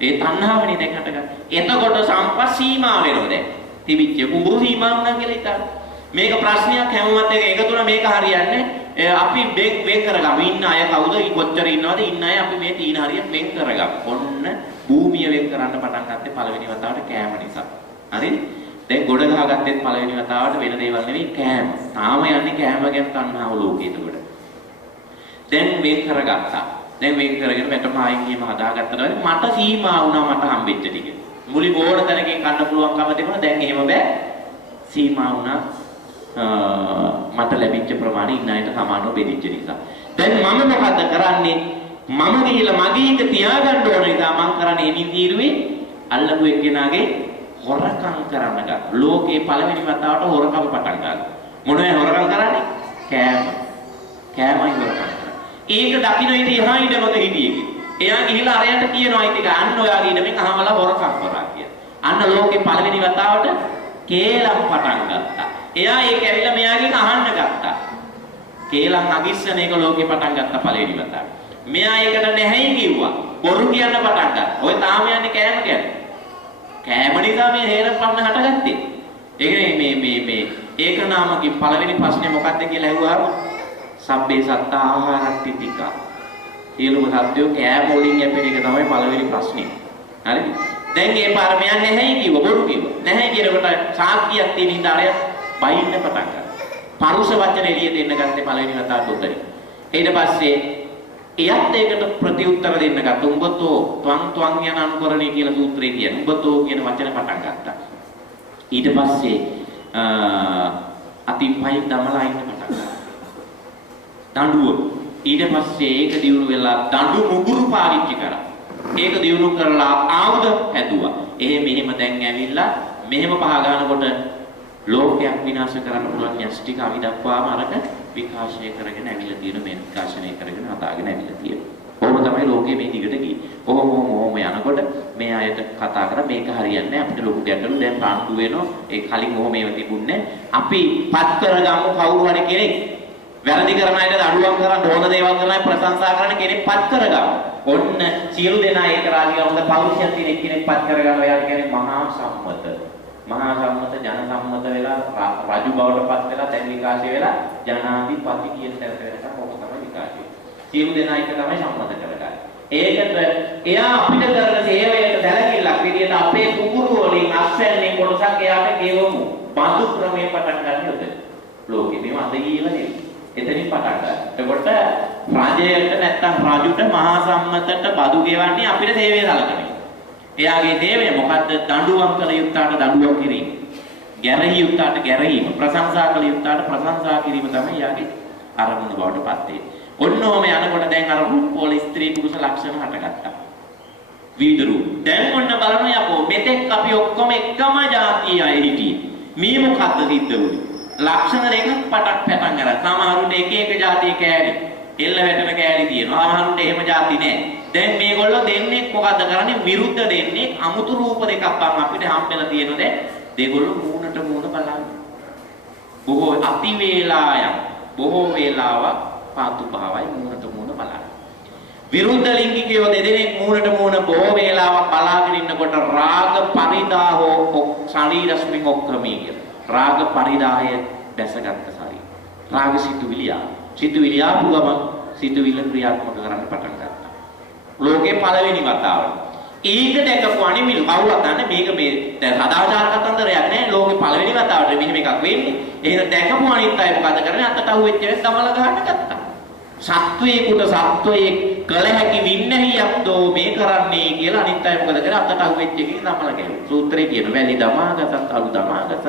ඒ තණ්හාවනේ දැන් හටගන්න එතකොට සම්පත් සීමා වෙනවා දැන් තිබිච්ච කුඹුරු සීමා වුණා කියලා හිතන්න මේක ප්‍රශ්නයක් හැමෝමත් එක එකතු වුණා මේක හරියන්නේ අපි වෙන් කරගමු ඉන්න අය කවුද කොච්චර ඉන්නවද ඉන්න අය අපි මේ තීන හරිය වෙන් කරගමු ඔන්න භූමිය වෙන් කරන්න පටන් ගත්තේ පළවෙනි වතාවට කෑම නිසා හරිද දැන් ගොඩ ගහගත්තේ පළවෙනි වතාවට වෙන දේවල් නෙවෙයි කෑම තාම යන්නේ කෑම ගැන තණ්හාව ලෝකෙට උඩ දැන් වෙන් කරගත්තා දැන් වෙන් කරගෙන වැටම ආයින් ගියම හදාගත්තා මට සීමා වුණා මට හම්බෙච්ච ටික මුලින් ඕන තැනකින් කන්න පුළුවන්කම තිබුණා දැන් එහෙම බෑ සීමා වුණා මට ලැබිච්ච ප්‍රමාණය ඉන්න අයට සමානව බෙදිච්ච නිසා. දැන් මම මොකද කරන්නේ? මම ගිහිල්ලා මගේ එක තියාගන්න ඕන නිසා මම කරන්නේ එනින් తీරුවේ අල්ලපු එක්කෙනාගේ හොරකම් කරන්න ගන්න. ලෝකේ පළවෙනි වතාවට හොරකම් පටන් ගන්න. මොනවද හොරකම් කරන්නේ? කෑමයි හොරකම් කරන්නේ. ඒක දකින්න ඉතින් එහා ඉඳමක හිටියේ. එයා ගිහිල්ලා අරයට කියනවා ඉතින් අන්න ඔයාගේ ඉඳමින් අහමලා හොරකම් කරා කියලා. අන්න ලෝකේ පළවෙනි වතාවට කේලම් පටන් ගත්තා. එයා ඒක ඇවිල්ලා මෙයාගෙන් අහන්න ගත්තා. කේලම් අගිස්සන එක ලෝකේ පටන් ගත්තා පළවෙනි වතාවට. මෙයා ඒකට නැහැයි කිව්වා. බොරු කියන්න පටන් ගත්තා. ඔය තාම යන්නේ කෑම කියන්නේ. කෑම නිසා මේ හේරම් පන්න හටගත්තේ. ඒකනේ ඒක නාමකින් පළවෙනි ප්‍රශ්නේ මොකක්ද කියලා ඇහුවාම සබ්බේ සත්තා ආහාරට්ටිතිකා. සියලුම සත්වෝ කෑම වලින් යැපෙන එක තමයි පළවෙනි ප්‍රශ්නේ. හරිද? දැන් මේ පාර මෙයා නැහැයි කිව්වා බොරු කිව්වා. නැහැ කියනකොට සාක්කියක් තියෙන හින්දා අර බයින්න පටන් ගත්තා. පරුෂ වචන එළියට එන්න ගත්තේ පළවෙනි වතාවට උතරේ. ඊට පස්සේ එයත් ඒකට ප්‍රතිඋත්තර දෙන්න ගත්තා. උඹතෝ ත්වං යන අනුකරණය කියලා සූත්‍රයේ තියෙන. උඹතෝ කියන වචන පටන් ගත්තා. ඊට පස්සේ අතිපයින් දමලා ඉන්න පටන් ගත්තා. දඬුව. ඊට පස්සේ ඒක දියුණු වෙලා දඬු මුගුරු පාවිච්චි කරා. ඒක දියුණු කරලා ආයුධ හැදුවා. මෙහෙම දැන් ඇවිල්ලා මෙහෙම පහ ගන්නකොට ලෝකයක් විනාශ කරන්න පුළුවන් යස් ටික අවිදක්වාම අරක විකාශය කරගෙන ඇවිල්ලා තියෙන මේ විකාශනය කරගෙන හදාගෙන ඇවිල්ලා තියෙනවා. කොහොම තමයි ලෝකෙ මේ දිගට ගියේ. කොහොම යනකොට මේ අයට කතා කරා මේක හරියන්නේ නැහැ අපිට ලොකු ගැටලු දැන් පාන්දු වෙනවා. ඒ කලින් ඔහොම ඒව තිබුණේ අපි පත් කරගමු කවුරු හරි කෙනෙක් වැරදි කරන අයට දඬුවම් කරන්න ඕන දේවල් කරන අය ප්‍රශංසා කරන කෙනෙක් පත් කරගමු. ඔන්න සියලු දෙනා ඒක රාජ්‍ය හොඳ පෞරුෂයක් තියෙන කෙනෙක් පත් කරගන්න ඔයා කියන්නේ මහා සම්මත ජන සම්මත වෙලා රජු බවට පත් වෙලා දැන් විකාශය වෙලා ජනාධිපති කියන තැනට වෙනකම් ඕක තමයි විකාශය. සියලු දෙනා එක තමයි සම්මත කරගන්නේ. ඒකට එයා අපිට කරන සේවයට සැලකිල්ලක් විදියට අපේ කුකුරු වලින් අස්වැන්නේ කොටසක් එයාට ගෙවමු. බඳු ක්‍රමයේ පටන් ගන්න උද. ලෝකෙ මේව අද ගියලා නෙවෙයි. එතනින් පටන් ගන්න. එතකොට රජයට නැත්තම් රජුට මහා සම්මතට බදු ගෙවන්නේ අපිට සේවය සැලකන්නේ. එයාගේ දේවය මොකද්ද? දඬුවම් කළ යුක්තාට දඬුවම් කිරීම. ගැරහි යුක්තාට ගැරහීම. ප්‍රශංසා කළ යුක්තාට ප්‍රශංසා කිරීම තමයි එයාගේ අරමුණ බවට පත් වෙන්නේ. ඔන්නෝම යනකොට දැන් අර රූපවල ස්ත්‍රී පුරුෂ ලක්ෂණ හටගත්තා. විවිධ රූප. දැන් ඔන්න බලන්න යකෝ මෙතෙක් අපි ඔක්කොම එකම જાතිය අය හිටියේ. මේ මොකද්ද සිද්ධ වුනේ? ලක්ෂණ දෙකක් පටන් ගන්න. සමහරුන්ට එක જાතිය කෑලි. එල්ල වැටෙන කෑලි තියෙනවා. සමහරුන්ට එහෙම જાති නෑ. දැන් මේගොල්ලෝ දෙන්නේ මොකද්ද කරන්නේ? විරුද්ධ දෙන්නේ අමුතු රූප දෙකක් අපිට හම්බෙලා තියෙන දැන් දෙගොල්ලෝ මූණට මූණ බලන්නේ. බොහෝ අති වේලාවක් බොහෝ වේලාවක් පාතු භාවයි මූණට මූණ බලන්නේ. විරුද්ධ ලිංගිකයෝ දෙදෙනෙක් මූණට මූණ බොහෝ වේලාවක් බලාගෙන ඉන්නකොට රාග පරිදාහෝ ශරීරස්මින් ඔක්කමී කියන. රාග පරිදාහය දැසගත්ත ශරීරය. රාග සිතුවිලි ආපුවම සිතුවිල්ල ක්‍රියාත්මක කරන්න පටන් ගන්නවා. ලෝකේ පළවෙනි වතාවට. ඒක දැකපු අනිමිලු කවුරුත් දන්නේ මේක මේ දැන් සදාචාර කතන්දරයක් නෑ ලෝකේ පළවෙනි වතාවට මෙහෙම එකක් වෙන්නේ. එහෙනම් දැකපු අනිත් අය මොකද කරන්නේ? අතට අහුවෙච්ච වෙලාවට තමල ගහන්න ගත්තා. සත්වයේකට සත්වයේ කල හැකි වින්නහියක් දෝ මේ කරන්නේ කියලා අනිත් අය මොකද කරන්නේ? අතට අහුවෙච්ච එකකින් තමල ගැහුවා. සූත්‍රයේ කියන වැලි දමාගතත් අලු දමාගතත්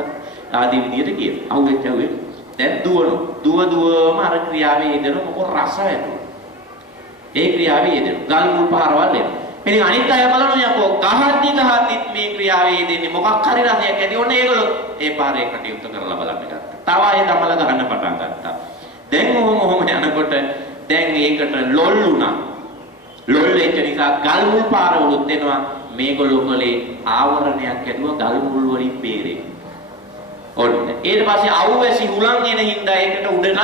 ආදී විදියට කියනවා. අහුවෙච්ච දැන් දුවම අර ක්‍රියාවේ යෙදෙන මොකක් රස වෙනවා. ඒ ක්‍රියාවේ යෙදෙන ගල් මුල් පහරවල් එනවා. ඉතින් අනිත් අය බලනවා යකෝ ගහද්දිත් මේ ක්‍රියාවේ යෙදෙන්නේ මොකක් හරි රසයක් ඇති. ඔන්න ඒගොල්ලෝ ඒ පාරේ කටයුතු කරලා බලන්න ගත්තා. තව අය තමල ගහන්න පටන් ගත්තා. දැන් ඔහොම යනකොට දැන් ඒකට ලොල් වුණා. ලොල් වෙච්ච නිසා ගල් මුල් පාරවලුත් එනවා. මේගොල්ලෝ කලේ ආවරණයක් ඇදුවා ගල් මුල් වලින් බේරෙන්න. ඔන්න ඊට පස්සේ අවුවැසි හුලං එන හින්දා ඒකට උඩට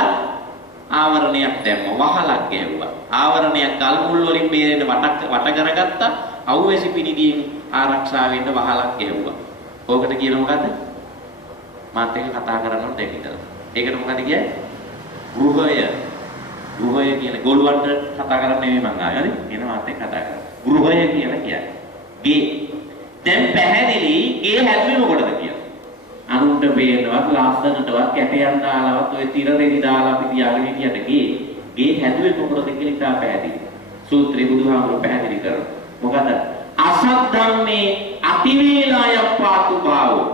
ආවරණයක් දැම්මා වහලක් ගැහුවා. ආවරණයක් ගල් මුල් වලින් බේරෙන්න වට කරගත්තා. අවුවැසි පිනිදියෙන් ආරක්ෂා වෙන්න වහලක් ගැහුවා. ඕකට කියන මොකද්ද? මාත් එක්ක කතා කරන්න ඕනේ දෙවිතල. ඒකට මොකද කියන්නේ? ගෘහය කියන ගොළුන්ට කතා කරන්නේ නෙමෙයි මං ආවේ. හරි? එන මාත් එක්ක කතා කරා. ගෘහය කියලා කියන්නේ. ගේ. දැන් පැහැදිලි ගේ හැදුවේ මොකටද කියලා. අනුන්ට පේනවත් ලස්සනටවත් කැටයන් දාලාවත් ඔය තිරරෙදි දාලා අපි තියාගෙන හිටියට ගේ හැදුවේ මොකටද කියලා ඉතා පැහැදිලි. සූත්‍රයේ බුදුහාමුදුරුවෝ පැහැදිලි කරනවා. මොකද අසත් ධම්මේ අතිවේලාය පාතු භාවෝ.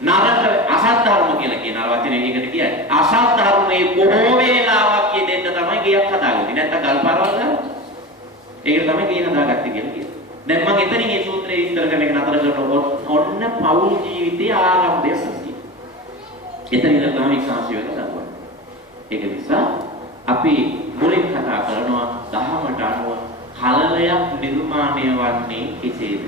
නරක අසත් ධර්ම කියලා කියන වචනේ ඒකට කියන්නේ. අසත් ධර්මයේ බොහෝ වේලාවක් යෙදෙන්න තමයි ගියක් හදාගන්නේ. නැත්නම් ගල්පාරවල් ගන්න. ඒක තමයි ගේ හදාගත්තේ කියලා කියන්නේ. දැන් මම එතනින් මේ සූත්‍රයේ විස්තර කරන එක නතර කරනකොට ඔන්න පෞල් ජීවිතයේ ආරම්භය සත්‍යය. එතනින් තමයි සාක්ෂි වෙන දරුවා. ඒක නිසා අපි මුලින් කතා කරනවා දහමට අනුව කලලයක් නිර්මාණය වන්නේ කෙසේද?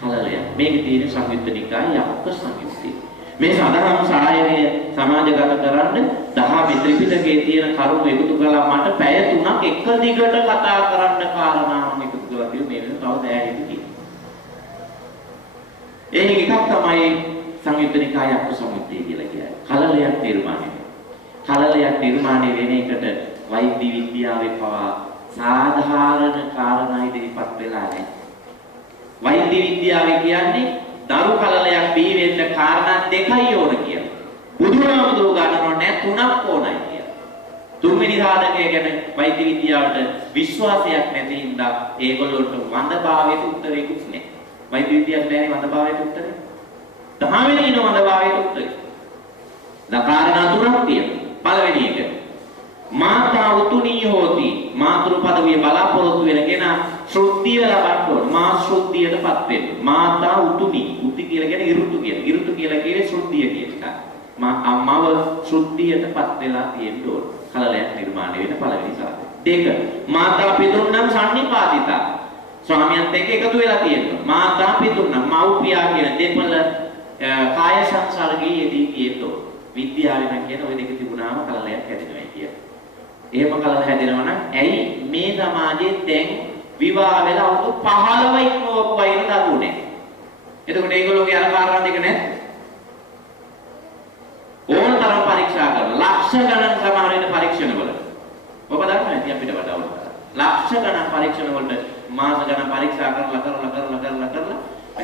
කලලයක්. මේකේ තියෙන සංයුත්ත නිකාය යක්ක සංයුත්තේ. මේ සදාහම සායනය සමාජගත කරන්න දහම ත්‍රිපිටකයේ තියෙන කරුණු එකතු කළා මට පැය 3ක් එක දිගට කතා කරන්න කාරණාවක් එකතු කරලා තියෙන මේ වෙන තව දැනෙන්නේ තියෙනවා. ඒක එකක් තමයි සංයුත්ත නිකාය යක්ක සංයුත්තේ කියලා කියන්නේ. කලලයක් නිර්මාණය. කලලයක් නිර්මාණය වෙන එකට වෛද්‍ය විද්‍යාවේ පවා සාධාරණ කාරණා ඉදිරිපත් වෙලා නැහැ. වෛද්‍ය විද්‍යාවේ කියන්නේ දරු කලලයක් බිහි වෙන්න කාරණා දෙකයි ඕන කියලා. බුදුහාමුදුරුවෝ ගන්නව නෑ 3ක් ඕනයි කියලා. තුන්වෙනි සාධකය ගැන වෛද්‍ය විද්‍යාවට විශ්වාසයක් නැති හින්දා ඒගොල්ලොන්ට වන්දභාවයට උත්තරේකුත් නෑ. වෛද්‍ය විද්‍යාවට නෑනේ වන්දභාවයට උත්තරේ. දහවෙනි ඉන වන්දභාවයට උත්තරේ. කාරණා 3ක් තියෙනවා. පළවෙනි එක මාතා උතුණී හෝති මාතෘ පදවිය බලාපොරොත්තු වෙන කෙනා ශ්‍රද්ධිය ලබන්න ඕන. මා ශ්‍රද්ධියටපත් වෙන්න. මාතා උතුමි. උති කියලා කියන්නේ ඍතු කියලා. ඍතු කියලා කියන්නේ ශ්‍රද්ධිය කියන එක. අම්මව ශ්‍රද්ධියටපත් වෙලා තියෙන්න ඕන. කලලයක් නිර්මාණය වෙන පළවෙනි සාධක. දෙක මාතා පිතුන්නම් සම්නිපාතිතා. ස්වාමියත් එක්ක එකතු වෙලා තියෙනවා. මාතා පිතුන්නම් මව්පියා කියන දෙපළ කාය සංසර්ගයේ යෙදී තියෙනවා. විද්‍යාවෙන් කියන ওই දෙක තිබුණාම කලලයක් හැදෙනවා කියන. එහෙම කලල හැදෙනවා නම් ඇයි මේ සමාජයේ දැන් විවාහ වෙලා අවුරුදු 15 ඉන්නවෝ වයින් දරුවෝ නැහැ. එතකොට ඒගොල්ලෝගේ අර කාරණා දෙක නැහැ. ඕනතරම් පරීක්ෂා කරනවා. ලක්ෂ ගණන් සමහර වෙන පරීක්ෂණවල. ඔබ දන්නවා ඉතින් අපිට වඩා උනත. ලක්ෂ ගණන් පරීක්ෂණ වලට මාස ගණන් පරීක්ෂා කරලා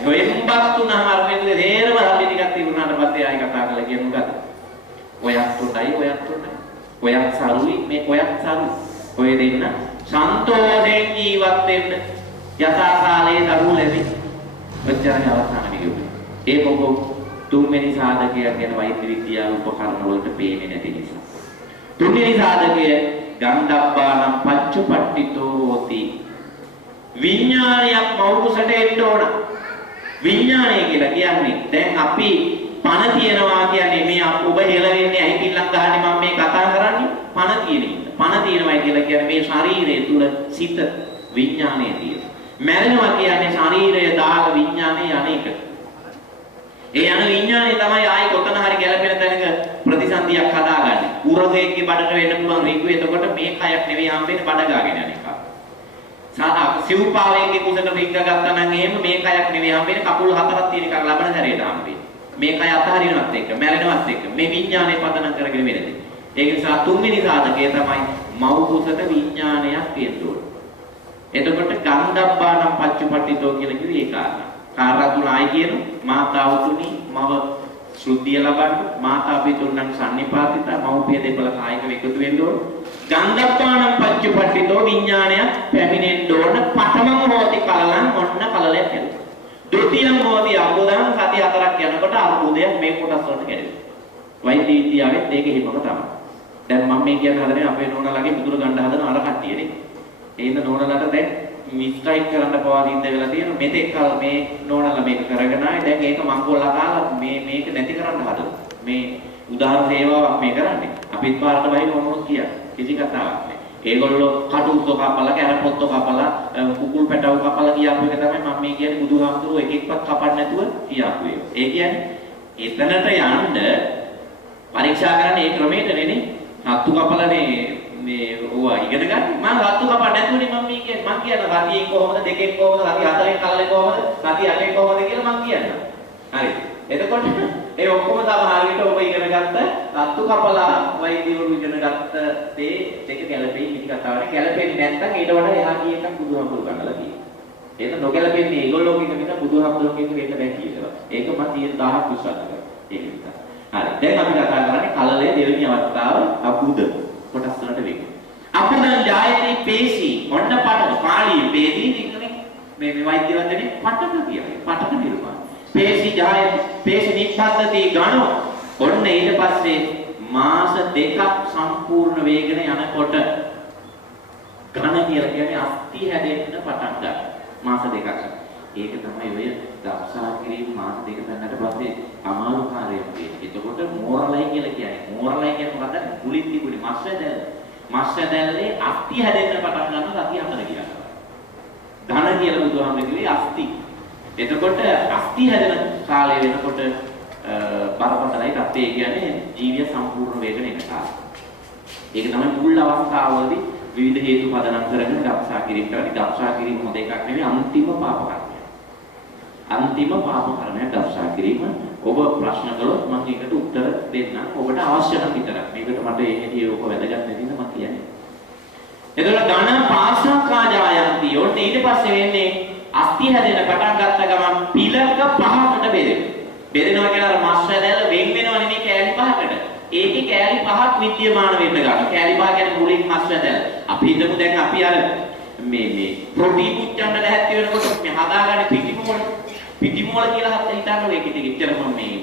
ඔයෙම්පත් තුනම අර මෙතන තේරම හරි ටිකක් තිබුණාට පස්සේ ආයි කතා කරලා කියමු මොකද? ඔයත් උඩයි. ඔයත් සරුයි මේ ඔයත් සරු. ඔය දෙන්න සන්තෝෂයෙන් ජීවත් වෙන්න යථා කාලයේ දරුවෝ ලැබි. ඔච්චරයි අවසාන විදිය. ඒ මොකෝ තුන්වෙනි සාධකය ගැන වෛද්‍ය විද්‍යාව උපකරණ වලට පේන්නේ නැති නිසා. තුන්වෙනි සාධකය ගන්ධබ්බානම් පච්චපට්ඨිතෝ හෝති. විඥානයක් මෞකුසට එන්න ඕන. විඥානය කියලා කියන්නේ දැන් අපි පණ තියනවා කියන්නේ මේ ඔබ හෙලවෙන්නේ ඇයි පිල්ලක් ගහන්නේ මම මේ කතා කරන්නේ පණ තියෙන. පණ තියනවා කියලා කියන්නේ මේ ශරීරය තුල සිත විඥානය තියෙනවා. මැරෙනවා කියන්නේ ශරීරය දාග විඥානයේ අනේක. ඒ යන විඥානය තමයි ආයි කොතන හරි ගැලපෙන තැනක ප්‍රතිසන්දියක් හදාගන්නේ. උරගයේගේ බඩට වෙන්න පුළුවන් රිග්ගු එතකොට මේ කයක් නෙවෙයි හම්බෙන්නේ බඩ ගාගෙන යන එක. සිව්පාවේගේ කුසට රිග්ග ගත්තා නම් එහෙම මේ කයක් නෙවෙයි හම්බෙන්නේ කකුල් හතරක් තියෙන එක ලබන හැරයට හම්බෙන්නේ. මේ කය අතහරිනවත් එක්ක මැරෙනවත් එක්ක මේ විඥානය පදනම් කරගෙන වෙනදී. ඒක නිසා තුන්වෙනි සාධකය තමයි මව් කුසට විඥානයක් තියෙන්න ඕන. එතකොට ගන්ධබ්බානම් පච්චපට්ඨිතෝ කියලා කිව්වේ ඒ කාරණා. කාරණා තුන ආයි කියන මාතාව තුනි මව ශ්‍රද්ධිය ලබන්න මාතා පිතුන්නම් සම්නිපාතිත මව්පිය දෙපළ කායික එකතු වෙන්න ඕන. ගන්ධබ්බානම් පච්චපට්ඨිතෝ විඥානය පැමිණෙන්න ඕන. පඨමං හෝති කලලං ඔන්න කලලයක් හැදුවා. ဒုတိယං හෝති අබුදං සති 4ක් යනකොට අර්බුදයක් මේ කොටස් වලට කැඩෙනවා. වෛද්‍ය විද්‍යාවෙත් ඒක හිමක තමයි. දැන් මම මේ කියන හදනේ අපේ නෝනාලගේ මුදුර ගන්න හදන අර කට්ටියනේ. ඒ ඉන්න නෝනාලට දැන් මිස්ට්‍රයික් කරන්න පවා දින්ද වෙලා තියෙනවා. මෙතෙක් කල මේ නෝනාලා මේක කරගෙන ආයි දැන් ඒක මංගොල්ලා කාලා මේක නැති කරන්න හදනවා. මේ උදාහරණ සේවාවක් මේ කරන්නේ. අපිත් පාරට බහින මොනොත් කිය. කිසි කතාවක් නැහැ. ඒගොල්ලෝ කටුස්සෝ කපලා කැරපොත්තෝ කපලා කුකුල් පැටව කපලා කියාපු එක තමයි මම මේ කියන්නේ බුදුහාමුදුරුවෝ එක එකක්වත් කපන්න නැතුව කියාපු එක. ඒ කියන්නේ එතනට යන්න පරීක්ෂා කරන්නේ ඒ ක්‍රමයට නෙනේ. හත්තු කපලානේ මේ ඕවා ඉගෙන ගන්න. මම හත්තු කපන්න නැතුවනේ මම මේ කියන්නේ. මම කියන රතියෙන් කොහොමද දෙකෙන් කොහොමද රති හතරෙන් කලලේ කොහොමද රති අටෙන් කොහොමද කියලා මම කියනවා. හරි. එතකොට ඒ ඔක්කොම සමහරවිට ඔබ ඉගෙන ගත්ත හත්තු කපලා වෛද්‍යවරු ඉගෙන ගත්ත දේ දෙක ගැලපෙන්නේ ඉති කතාවනේ. ගැලපෙන්නේ නැත්නම් ඊට වඩා එහා ගිය එකක් බුදුහාමුදුරුවෝ ගන්නලා තියෙනවා. ඒක නොගැලපෙන්නේ ඒගොල්ලෝ කියන එක බුදුහාමුදුරුවෝ කියන වෙන්න බෑ කියලා. ඒක මම 10000ක් විශ්වාස කරනවා. ඒක විතරයි. හරි. දැන් අපි කතා කරන්නේ කලලේ දෙවෙනි අවස්ථාව අබුද කොටස් වලට වෙන්නේ. අපුදං ජායති පේශි ඔන්න පටක පාළියේ පේශි ඉන්නේ මේ වෛද්‍ය වචනේ පටක කියන්නේ. පටක නිර්මාණ. පේශි ජායති පේශි නිප්පද්දති ගණෝ ඔන්න ඊට පස්සේ මාස දෙකක් සම්පූර්ණ වේගන යනකොට ඝන කියලා කියන්නේ අස්ථි හැදෙන්න පටන් ගන්නවා. මාස දෙකක්. ඒක තමයි ඔය දක්ෂා කිරීම මාස දෙක පෙන්නට පස්සේ අමාරු කාර්යයක් වෙන්නේ. එතකොට මෝරලයි කියලා කියන්නේ. මෝරලයි කියන්නේ මොකද්ද? මුලින් තිබුණේ මස්වැදැල්ල. මස්වැදැල්ලේ අස්ථි හැදෙන්න පටන් ගන්නවා සතිය 4 කියලා. ඝන කියලා බුදුහාමුදුරුවෝ කිව්වේ අස්ථි. එතකොට අස්ථි හැදෙන කාලය වෙනකොට බරපතලයි තත්ත්වය කියන්නේ ජීවිය සම්පූර්ණ වේගන එන කාලය. ඒක තමයි මුල් අවස්ථාවවලදී විවිධ හේතු පදනම් කරගෙන දක්ෂා කිරීම කරන්නේ. දක්ෂා කිරීම හොඳ එකක් නෙවෙයි අන්තිම පාප කර්මය. අන්තිම පාප කර්මය දක්ෂා කිරීම. ඔබ ප්‍රශ්න කළොත් මම ඒකට උත්තර දෙන්නම්. ඔබට අවශ්‍ය නම් විතරක්. මේකට මට ඒ හැටි ඔක වැදගත් නැතිනම් මම කියන්නේ. එතකොට ධන පාසංකාජායන්ති. ඔන්න ඊට පස්සේ වෙන්නේ අස්ථි හැදෙන පටන් ගත්ත ගමන් පිලක පහකට බෙදෙනවා. බෙදෙනවා කියලා අර මස්වැදැල්ල වෙන් වෙනවා නෙමෙයි කෑලි පහකට. ඒකේ කෑලි පහක් විද්‍යමාන වෙන්න ගන්නවා. කෑලි පහ කියන්නේ මුලින් මස්වැදැල්ල. අපි හිතමු දැන් අපි අර මේ ප්‍රෝටීන් පුච්චන්න ලැහැත්ති වෙනකොට මේ හදාගන්න පිටිමෝල. පිටිමෝල කියලා හිතන්න ඔය කිටි කිච්චරම මේ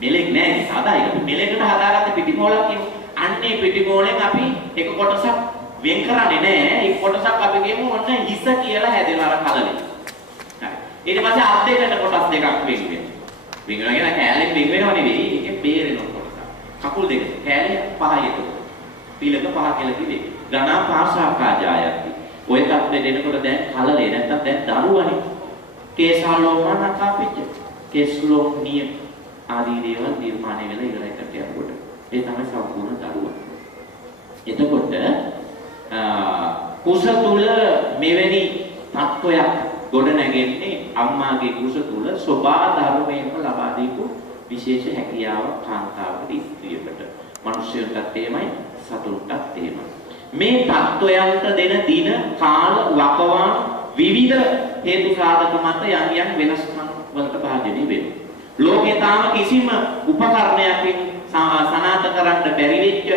මෙලෙක් නෑ සාදා ඒක මෙලෙකට හදාගත්ත පිටිමෝලක් කියමු. අන්නේ පිටිමෝලෙන් අපි එක කොටසක් වෙන් කරන්නේ නැහැ. ඒ කොටසක් අපි කියමු ඔන්න හිස කියලා හැදෙනවා අර කලලේ. හරි. ඊට පස්සේ අත් දෙකට කොටස් දෙකක් වෙන් වෙනවා. වෙන් වෙනවා කියන කෑල්ලෙන් වෙන් වෙනව නෙවෙයි. ඒකේ බේරෙන කොටස. කකුල් දෙක. කෑල්ලේ පහයි එක. පිලක පහ කියලා කිව්වේ. ගණා පාසාකාජායති. ඔය තත්ත්වෙට එනකොට දැන් කලලේ නැත්තම් දැන් දරුවනේ. කේසාලෝමනකාපිච්ච. කෙස්ලෝ නිය ආදී දේවල් නිර්මාණය වෙලා ඉවරයි කට යනකොට. ඒ තමයි සම්පූර්ණ දරුවා. එතකොට කුස තුල මෙවැනි තත්වයක් ගොඩ නැගෙන්නේ අම්මාගේ කුස තුල සෝභා ධර්මයෙන්ම ලබා දීපු විශේෂ හැකියාවක් කාන්තාවකට ස්ත්‍රියකට. මිනිස්යෙකුටත් එහෙමයි සතුටටත් එහෙමයි. මේ තත්වයන්ට දෙන දින කාල වකවාන විවිධ හේතු සාධක මත යම් වෙනස්කම් වලට භාජනය වෙනවා. ලෝකේ තාම කිසිම උපකරණයකින් සනාථ කරන්න බැරි වෙච්ච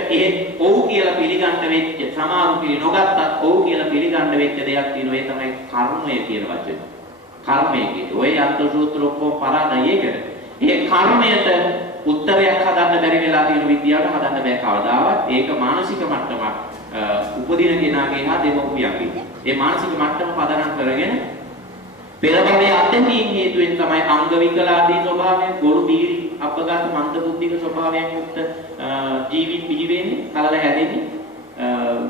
ඔව් කියලා පිළිගන්න වෙච්ච සමහරු පිළි නොගත්තත් ඔව් කියලා පිළිගන්න වෙච්ච දෙයක් තියෙනවා. ඒ තමයි කර්මය කියන වචනේ. කර්මය කියන්නේ ඔය අර්ථ සූත්‍ර ඔක්කොම පරාදයේකට. ඒ කර්මයට උත්තරයක් හදන්න බැරි වෙලා තියෙන විද්‍යාවට හදන්න බෑ කවදාවත්. ඒක මානසික මට්ටමක්. උපදින කෙනාගේ හා දෙමව්පියන්ගේ. ඒ මානසික මට්ටම පදනම් කරගෙන පෙර භවයේ අත්දැකීම් හේතුවෙන් තමයි අංග විකලාදී ස්වභාවයෙන් ගොළු බීරි අපගත මන්ද බුද්ධික ස්වභාවයෙන් යුක්ත ජීවි පිළි වෙන්නේ කලල හැදෙන්නේ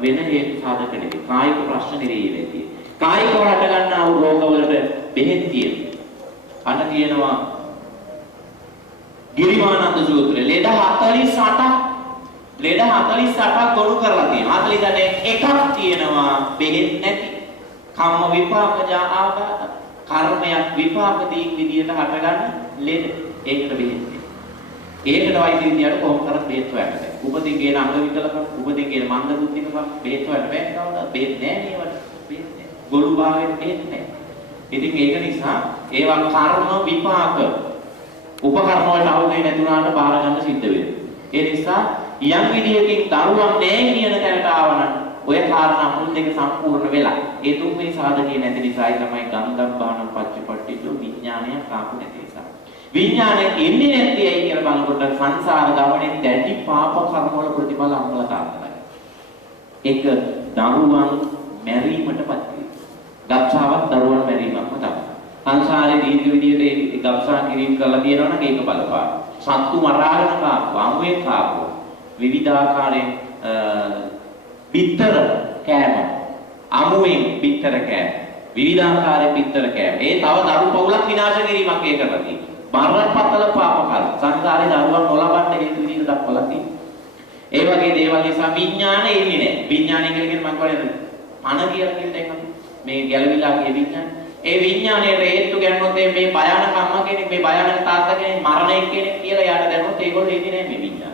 වෙන හේතු සාධක නෙවෙයි. කායික ප්‍රශ්න නෙවෙයි වෙන්නේ. කායිකව හට ගන්නා වූ රෝගවලට බෙහෙත් තියෙනවා. අන්න තියෙනවා ගිරිමානන්ද සූත්‍රයේ ලෙඩ 48ක් ගොනු කරලා තියෙනවා. 40 එකක් තියෙනවා බෙහෙත් නැති. කම්ම විපාකජ ආඝාත කර්මයක් විපාක දීක් විදියට හටගන්න ලෙඩ. ඒකට බෙහෙත් නැහැ. ඒකට වෛද්‍ය විද්‍යාවට කොහොම කරත් බෙහෙත් හොයන්න බෑ. උපදින් කියන අංග විකලකම්, උපදින් කියන මන්ද බුද්ධිකකම් බෙහෙත් හොයන්න බෑ කවදාවත්. බෙහෙත් නැහැ නේවට. බෙහෙත් නැහැ. ගොළු භාවයෙන් බෙහෙත් නැහැ. ඉතින් ඒක නිසා ඒවා කර්ම විපාක උපකරණ වලට අවුලේ නැතුණාට බාර ගන්න සිද්ධ වෙනවා. ඒ නිසා යම් විදියකින් දරුවන් නැහැ කියන තැනට ආවනම් ඔය කාරණා මුල් දෙක සම්පූර්ණ වෙලා ඒ තුන්වෙනි සාධකේ නැති නිසායි තමයි ගන්ධබ්බාන පච්චපට්ඨිතු විඥානය කාපු නැති නිසා. විඥානය එන්නේ නැති ඇයි කියලා බලනකොට සංසාර ගමනේ දැඩි පාප කර්ම වල ප්‍රතිඵල අම්බල තාත්තයි. ඒක දරුවන් මැරීමටපත් වෙනවා. ගබ්සාවක් දරුවන් මැරීමක්ම තමයි. සංසාරේ දීර්ඝ විදියට ගබ්සා කිරීම කරලා තියෙනවා නම් ඒක බලපාන. සත්තු මරාගෙන කාපු, අමුවේ කාපු විවිධාකාරයෙන් පිටර කෑම අමුවෙන් පිටර කෑම විවිධාකාරයේ පිටර කෑම ඒ තව දරු පවුලක් විනාශ කිරීමක් ඒකට තියෙනවා. බරපතල පාප කර්ම සංසාරේ දරුවන් නොලබන්න හේතු විදිහට දක්වලා තියෙනවා. ඒ වගේ දේවල් නිසා විඥාණය එන්නේ නැහැ. විඥාණය කියලා කියන්නේ මම කියන්නේ පණ කියලා කියන එක මේ ගැළවිලා ගිය විඥාණය. ඒ විඥාණයට හේතු ගන්නොත් මේ භයානක අම්මා කෙනෙක් මේ භයානක තාත්තා කෙනෙක් මරණය කෙනෙක් කියලා යාට දැනුනොත් ඒගොල්ලෝ එන්නේ නැහැ මේ විඥාණය.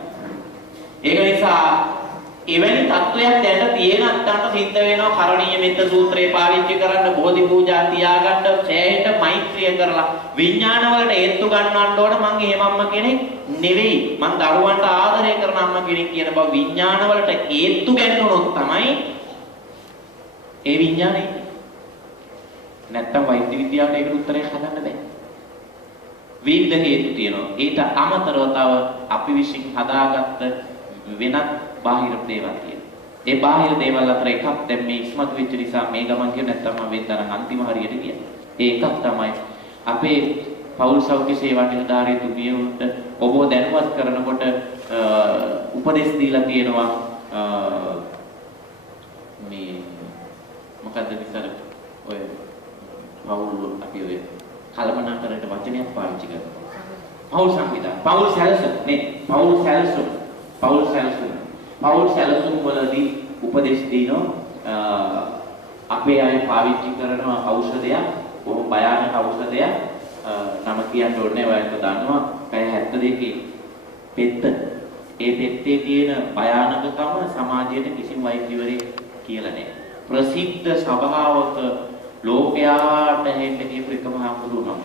ඒක නිසා එවැනි තත්වයක් දැනට තියෙන අත්තන්ට සිද්ධ වෙනවා කරණීය මෙත්ත සූත්‍රය පාවිච්චි කරන්න බෝධි පූජා තියාගන්න සෑහෙන්න මෛත්‍රිය කරලා විඥාන වලට හේතු ගන්නවන්න ඕන මං එහෙම අම්ම කෙනෙක් නෙවෙයි මං දරුවන්ට ආදරය කරන අම්ම කෙනෙක් කියන බව විඥාන වලට හේතු ගන්නනොත් තමයි ඒ විඥානේ නැත්තම් වෛද්‍ය විද්‍යාවට ඒකට උත්තරයක් හදන්න බෑ. විවිධ හේතු තියෙනවා. ඊට අමතරව තව අපි විසින් හදාගත්ත වෙනත් බාහිර දේවල් තියෙනවා. ඒ බාහිර දේවල් අතර එකක් දැන් මේ ඉස්මතු වෙච්ච නිසා මේ ගමන් කියන නැත්තම් මම වෙනතන අන්තිම හරියට ගියා. ඒ එකක් තමයි අපේ පෞල් සෞඛ්‍ය සේවා නිලධාරී තුමියන්ට ඔබ දැනුවත් කරනකොට උපදෙස් දීලා තියෙනවා මේ මොකද්ද විතර ඔය පෞල් අපි ඔය කලමනාකරට වචනයක් පාවිච්චි කරනවා. පෞල් සංවිධාන පෞල් සැලසුම් නේ පෞල් සැලසුම් පෞල් සැලසුම් වලදී උපදෙස් දිනෝ අපේ අය පාවිච්චි කරන ඖෂධයක් බොහොම භයානක ඖෂධයක් නම කියන්න ඕනේ ඔයාලට දන්නවා පැය 72 පෙත්ත ඒ පෙත්තේ තියෙන භයානකකම සමාජයට කිසිම වෛද්‍යවරයෙක් කියලා නැහැ ප්‍රසිද්ධ සභාවක ලෝකයාට හෙන්න කියපු එකම හම්බුණා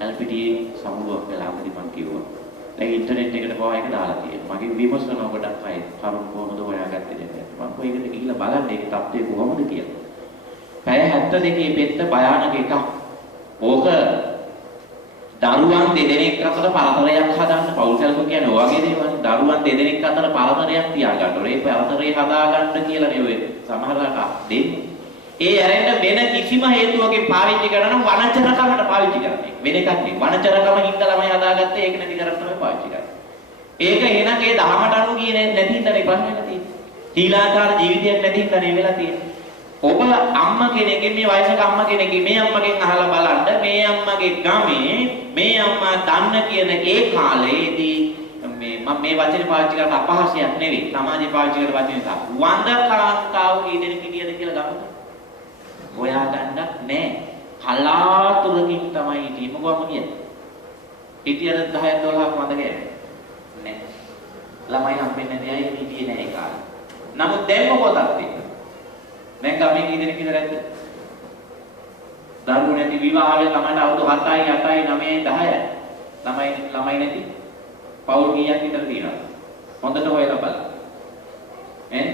එල්පීඩී සමුළුවක් වෙලාවදී මම කිව්වා දැන් ඉන්ටර්නෙට් එකට පවා එක දාලා තියෙනවා. මගේ විමර්ශන ගොඩක් අය කරුණ කොහොමද හොයාගත්තේ දැන්. මම කොහෙකට ගිහිල්ලා බලන්න ඒක තත්ත්වය කොහොමද කියලා. පැය 72 පෙත්ත භයානක එකක්. ඕක දරුවන් දෙදෙනෙක් අතර පරතරයක් හදන්න පෞල් සැලසුම් කියන්නේ ඔය වගේ දේවල්. දරුවන් දෙදෙනෙක් අතර පරතරයක් තියාගන්න ඕනේ. ඒ පරතරේ හදාගන්න කියලා නේ ඔය සමහරකට දෙන්නේ. ඒ ඇරෙන්න වෙන කිසිම හේතුවකින් පාවිච්චි කරන වනචරකමට පාවිච්චි කරන්නේ. වෙන එකක් නෙවෙයි. වනචරකම හින්දා ළමයි හදාගත්තේ ඒක නැති කරන්න තමයි පාවිච්චි කරන්නේ. ඒක එහෙනම් ඒ දහමට අනුව ගියේ නැති හින්දානේ ප්‍රශ්නේ තියෙන්නේ. තීලාකාර ජීවිතයක් නැති හින්දානේ වෙලා තියෙන්නේ. ඔබ අම්මා කෙනෙක්ගේ මේ වයසක අම්මා කෙනෙක්ගේ මේ අම්මගෙන් අහලා බලන්න මේ අම්මගේ ගමේ මේ අම්මා දන්න කියන ඒ කාලේදී මම මේ වචනේ පාවිච්චි කරන අපහාසයක් නෙවෙයි සමාජයේ පාවිච්චි කරන වචනේ තමයි වඳ කාන්තාව කීදෙනෙක් හිටියද කියලා ගමු හොයා ගන්නත් නෑ කලාතුරකින් තමයි හිටියේ මොකක්ම කියන්නේ හිටියද 10 12ක් වඳ ගෑනේ නෑ ළමයි හම්බෙන්නේ නැති අය හිටියේ නෑ ඒ කාලේ නමුත් දැන් මොකටද තියෙන්නේ දැන් ගමේ කීදෙනෙක් කියලා නැද්ද? දරුවෝ නැති විවාහය ළමයින්ට අවුරුදු 7යි 8යි 9යි 10යි ළමයි නැති පවුල් කීයක් විතර තියෙනවද? හොඳට හොයලා බලන්න.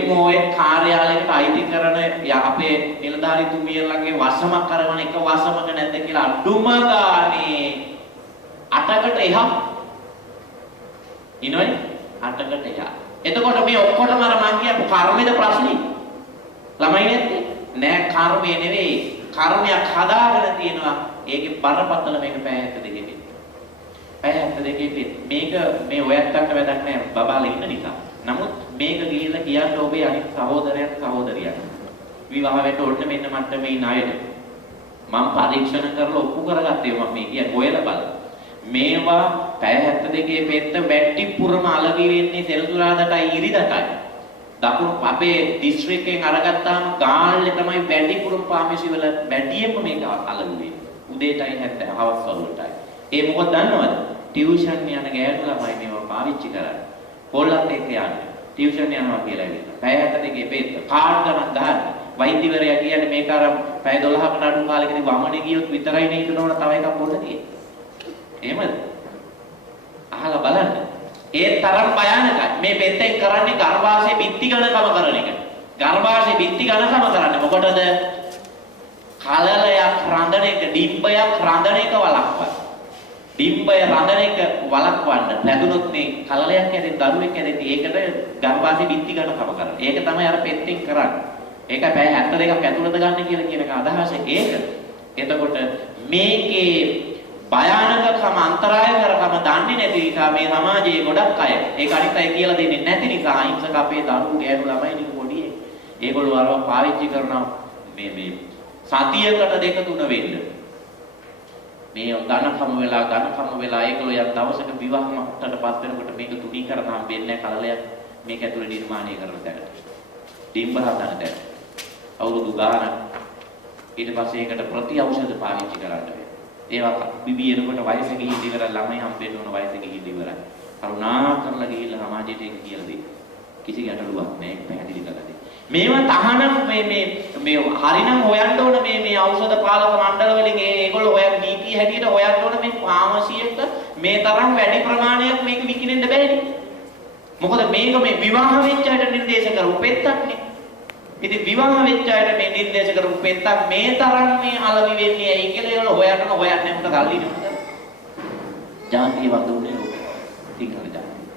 MOA කාර්යාලයකට අයිති කරන අපේ නිලධාරීතුමියලගේ වසමක් කරන එක වසමක නැද්ද කියලා අඩුම ගානේ 8කට එහා ඉනවනේ 8කට එහා. එතකොට මේ ඔක්කොටම අර මං කියපු කර්මෙද ප්‍රශ්නේ? ළමයි නැත්තේ නෑ කර්මය නෙවෙයි කර්මයක් හදාගෙන තියෙනවා ඒකේ බරපතල මේක පැය 72 පිට පැය 72 පිට මේක මේ ඔයත්ට වැඩක් නෑ බබාලා ඉන්න නිසා නමුත් මේක ගිහිල්ලා කියන්න ඔබේ අනිත් සහෝදරයන් සහෝදරියන් විවාහ වෙන්න ඕන මෙන්න මට්ටමේ ඉන්න අයට මම පරීක්ෂණ කරලා ඔප්පු කරගත්තේ මම මේ කියන්නේ ඔයලා බලන්න මේවා පැය 72 පෙත්ත වැට්ටිපුරම අලවි වෙන්නේ සෙනසුරාදාටයි ඉරිදාටයි දකුණු අපේ දිස්ත්‍රික්කයෙන් අරගත්තාම ගාල්ලේ තමයි වැඩිපුරම පාමේසි වල වැඩියෙන්ම මේක අලුවේ. උදේටයි 70 හවස් වරුවටයි. ඒ මොකද දන්නවද? ටියුෂන් යන ගෑනු ළමයි මේවා පාවිච්චි කරන්නේ. පොල්ලත් එක්ක යන්නේ. ටියුෂන් යනවා කියලා ඇවිල්ලා. පැය 72 පෙත්ත කාඩ් ගණන් ගන්න. වෛද්‍යවරයා කියන්නේ මේක අර පැය 12කට අඩු කාලෙකදී වමනේ ගියොත් විතරයි නේ හිතනවන තව එකක් පොල්ල තියෙන්නේ. එහෙමද? අහලා බලන්න. ඒ තරම් භයානකයි. මේ පෙත්තෙන් කරන්නේ ගර්භාෂයේ බිත්ති ගණකම කරන එක. ගර්භාෂයේ බිත්ති ගණකම කරන්නේ මොකටද? කලලයක් රඳන එක, ඩිම්බයක් රඳන එක වළක්වන්න. ඩිම්බය රඳන එක වළක්වන්න. නැතුනොත් මේ කලලයක් ඇදෙත් දරුවෙක් ඇදෙත් ඒකට ගර්භාෂයේ බිත්ති ගණකම කරන්නේ. ඒක තමයි අර පෙත්තෙන් කරන්නේ. ඒක පැය 72ක් ඇතුළත ගන්න කියලා කියන එක අදහස ඒක. එතකොට මේකේ භයානකකම අන්තරායකරකම දන්නේ නැති නිසා මේ සමාජයේ ගොඩක් අය ඒක අනිත් අය කියලා දෙන්නේ නැති නිසා අහිංසක අපේ දරුවෝ ගෑනු ළමයි නික පොඩි ඒගොල්ලෝ අරව පාවිච්චි කරනවා මේ සතියකට දෙක තුන වෙන්න මේ ඝනකම වෙලා ඒගොල්ලෝ යම් දවසක විවාහ මට්ටමට පත් වෙනකොට මේක තුනී කරන හම්බෙන්නේ කලලයක් මේක ඇතුලේ නිර්මාණය කරන තැනට ඩිම්බ හදන තැනට අවුරුදු ගානක් ඊට පස්සේ ඒකට ප්‍රති ඖෂධ පාවිච්චි කරන්න වෙනවා ඒවා බිබියනකොට වයස ගිහින් ඉවරයි ළමයි හම්බෙන්න ඕන වයස ගිහින් ඉවරයි. කරුණා කරලා ගිහිල්ලා සමාජයට ඒක කියලා දෙන්න. කිසි ගැටලුවක් නැහැ ඒක පැහැදිලි කරලා දෙන්න. මේවා තහනම් මේ හරිනම් හොයන්න ඕන මේ ඖෂධ පාලක මණ්ඩල වලින් ඒගොල්ලෝ හොයන නීතිය හැටියට හොයන්න ඕන මේ ෆාමසියක මේ තරම් වැඩි ප්‍රමාණයක් මේක විකිනෙන්න බෑනේ. මොකද මේක මේ විවාහ වෙච්ච අයට නිර්දේශ කරපු පෙත්තක්නේ. ඉතින් විවාහ වෙච්ච අයට මේ නිර්දේශ කරපු පෙත්තක් මේ තරම් මේ අලවි වෙන්නේ ඇයි කියලා ඒගොල්ලෝ හොයන්නේ මොකද කල්ලි නෙමෙයි. ජාතිය වදුනේ ඔක. තිකල ජාතිය.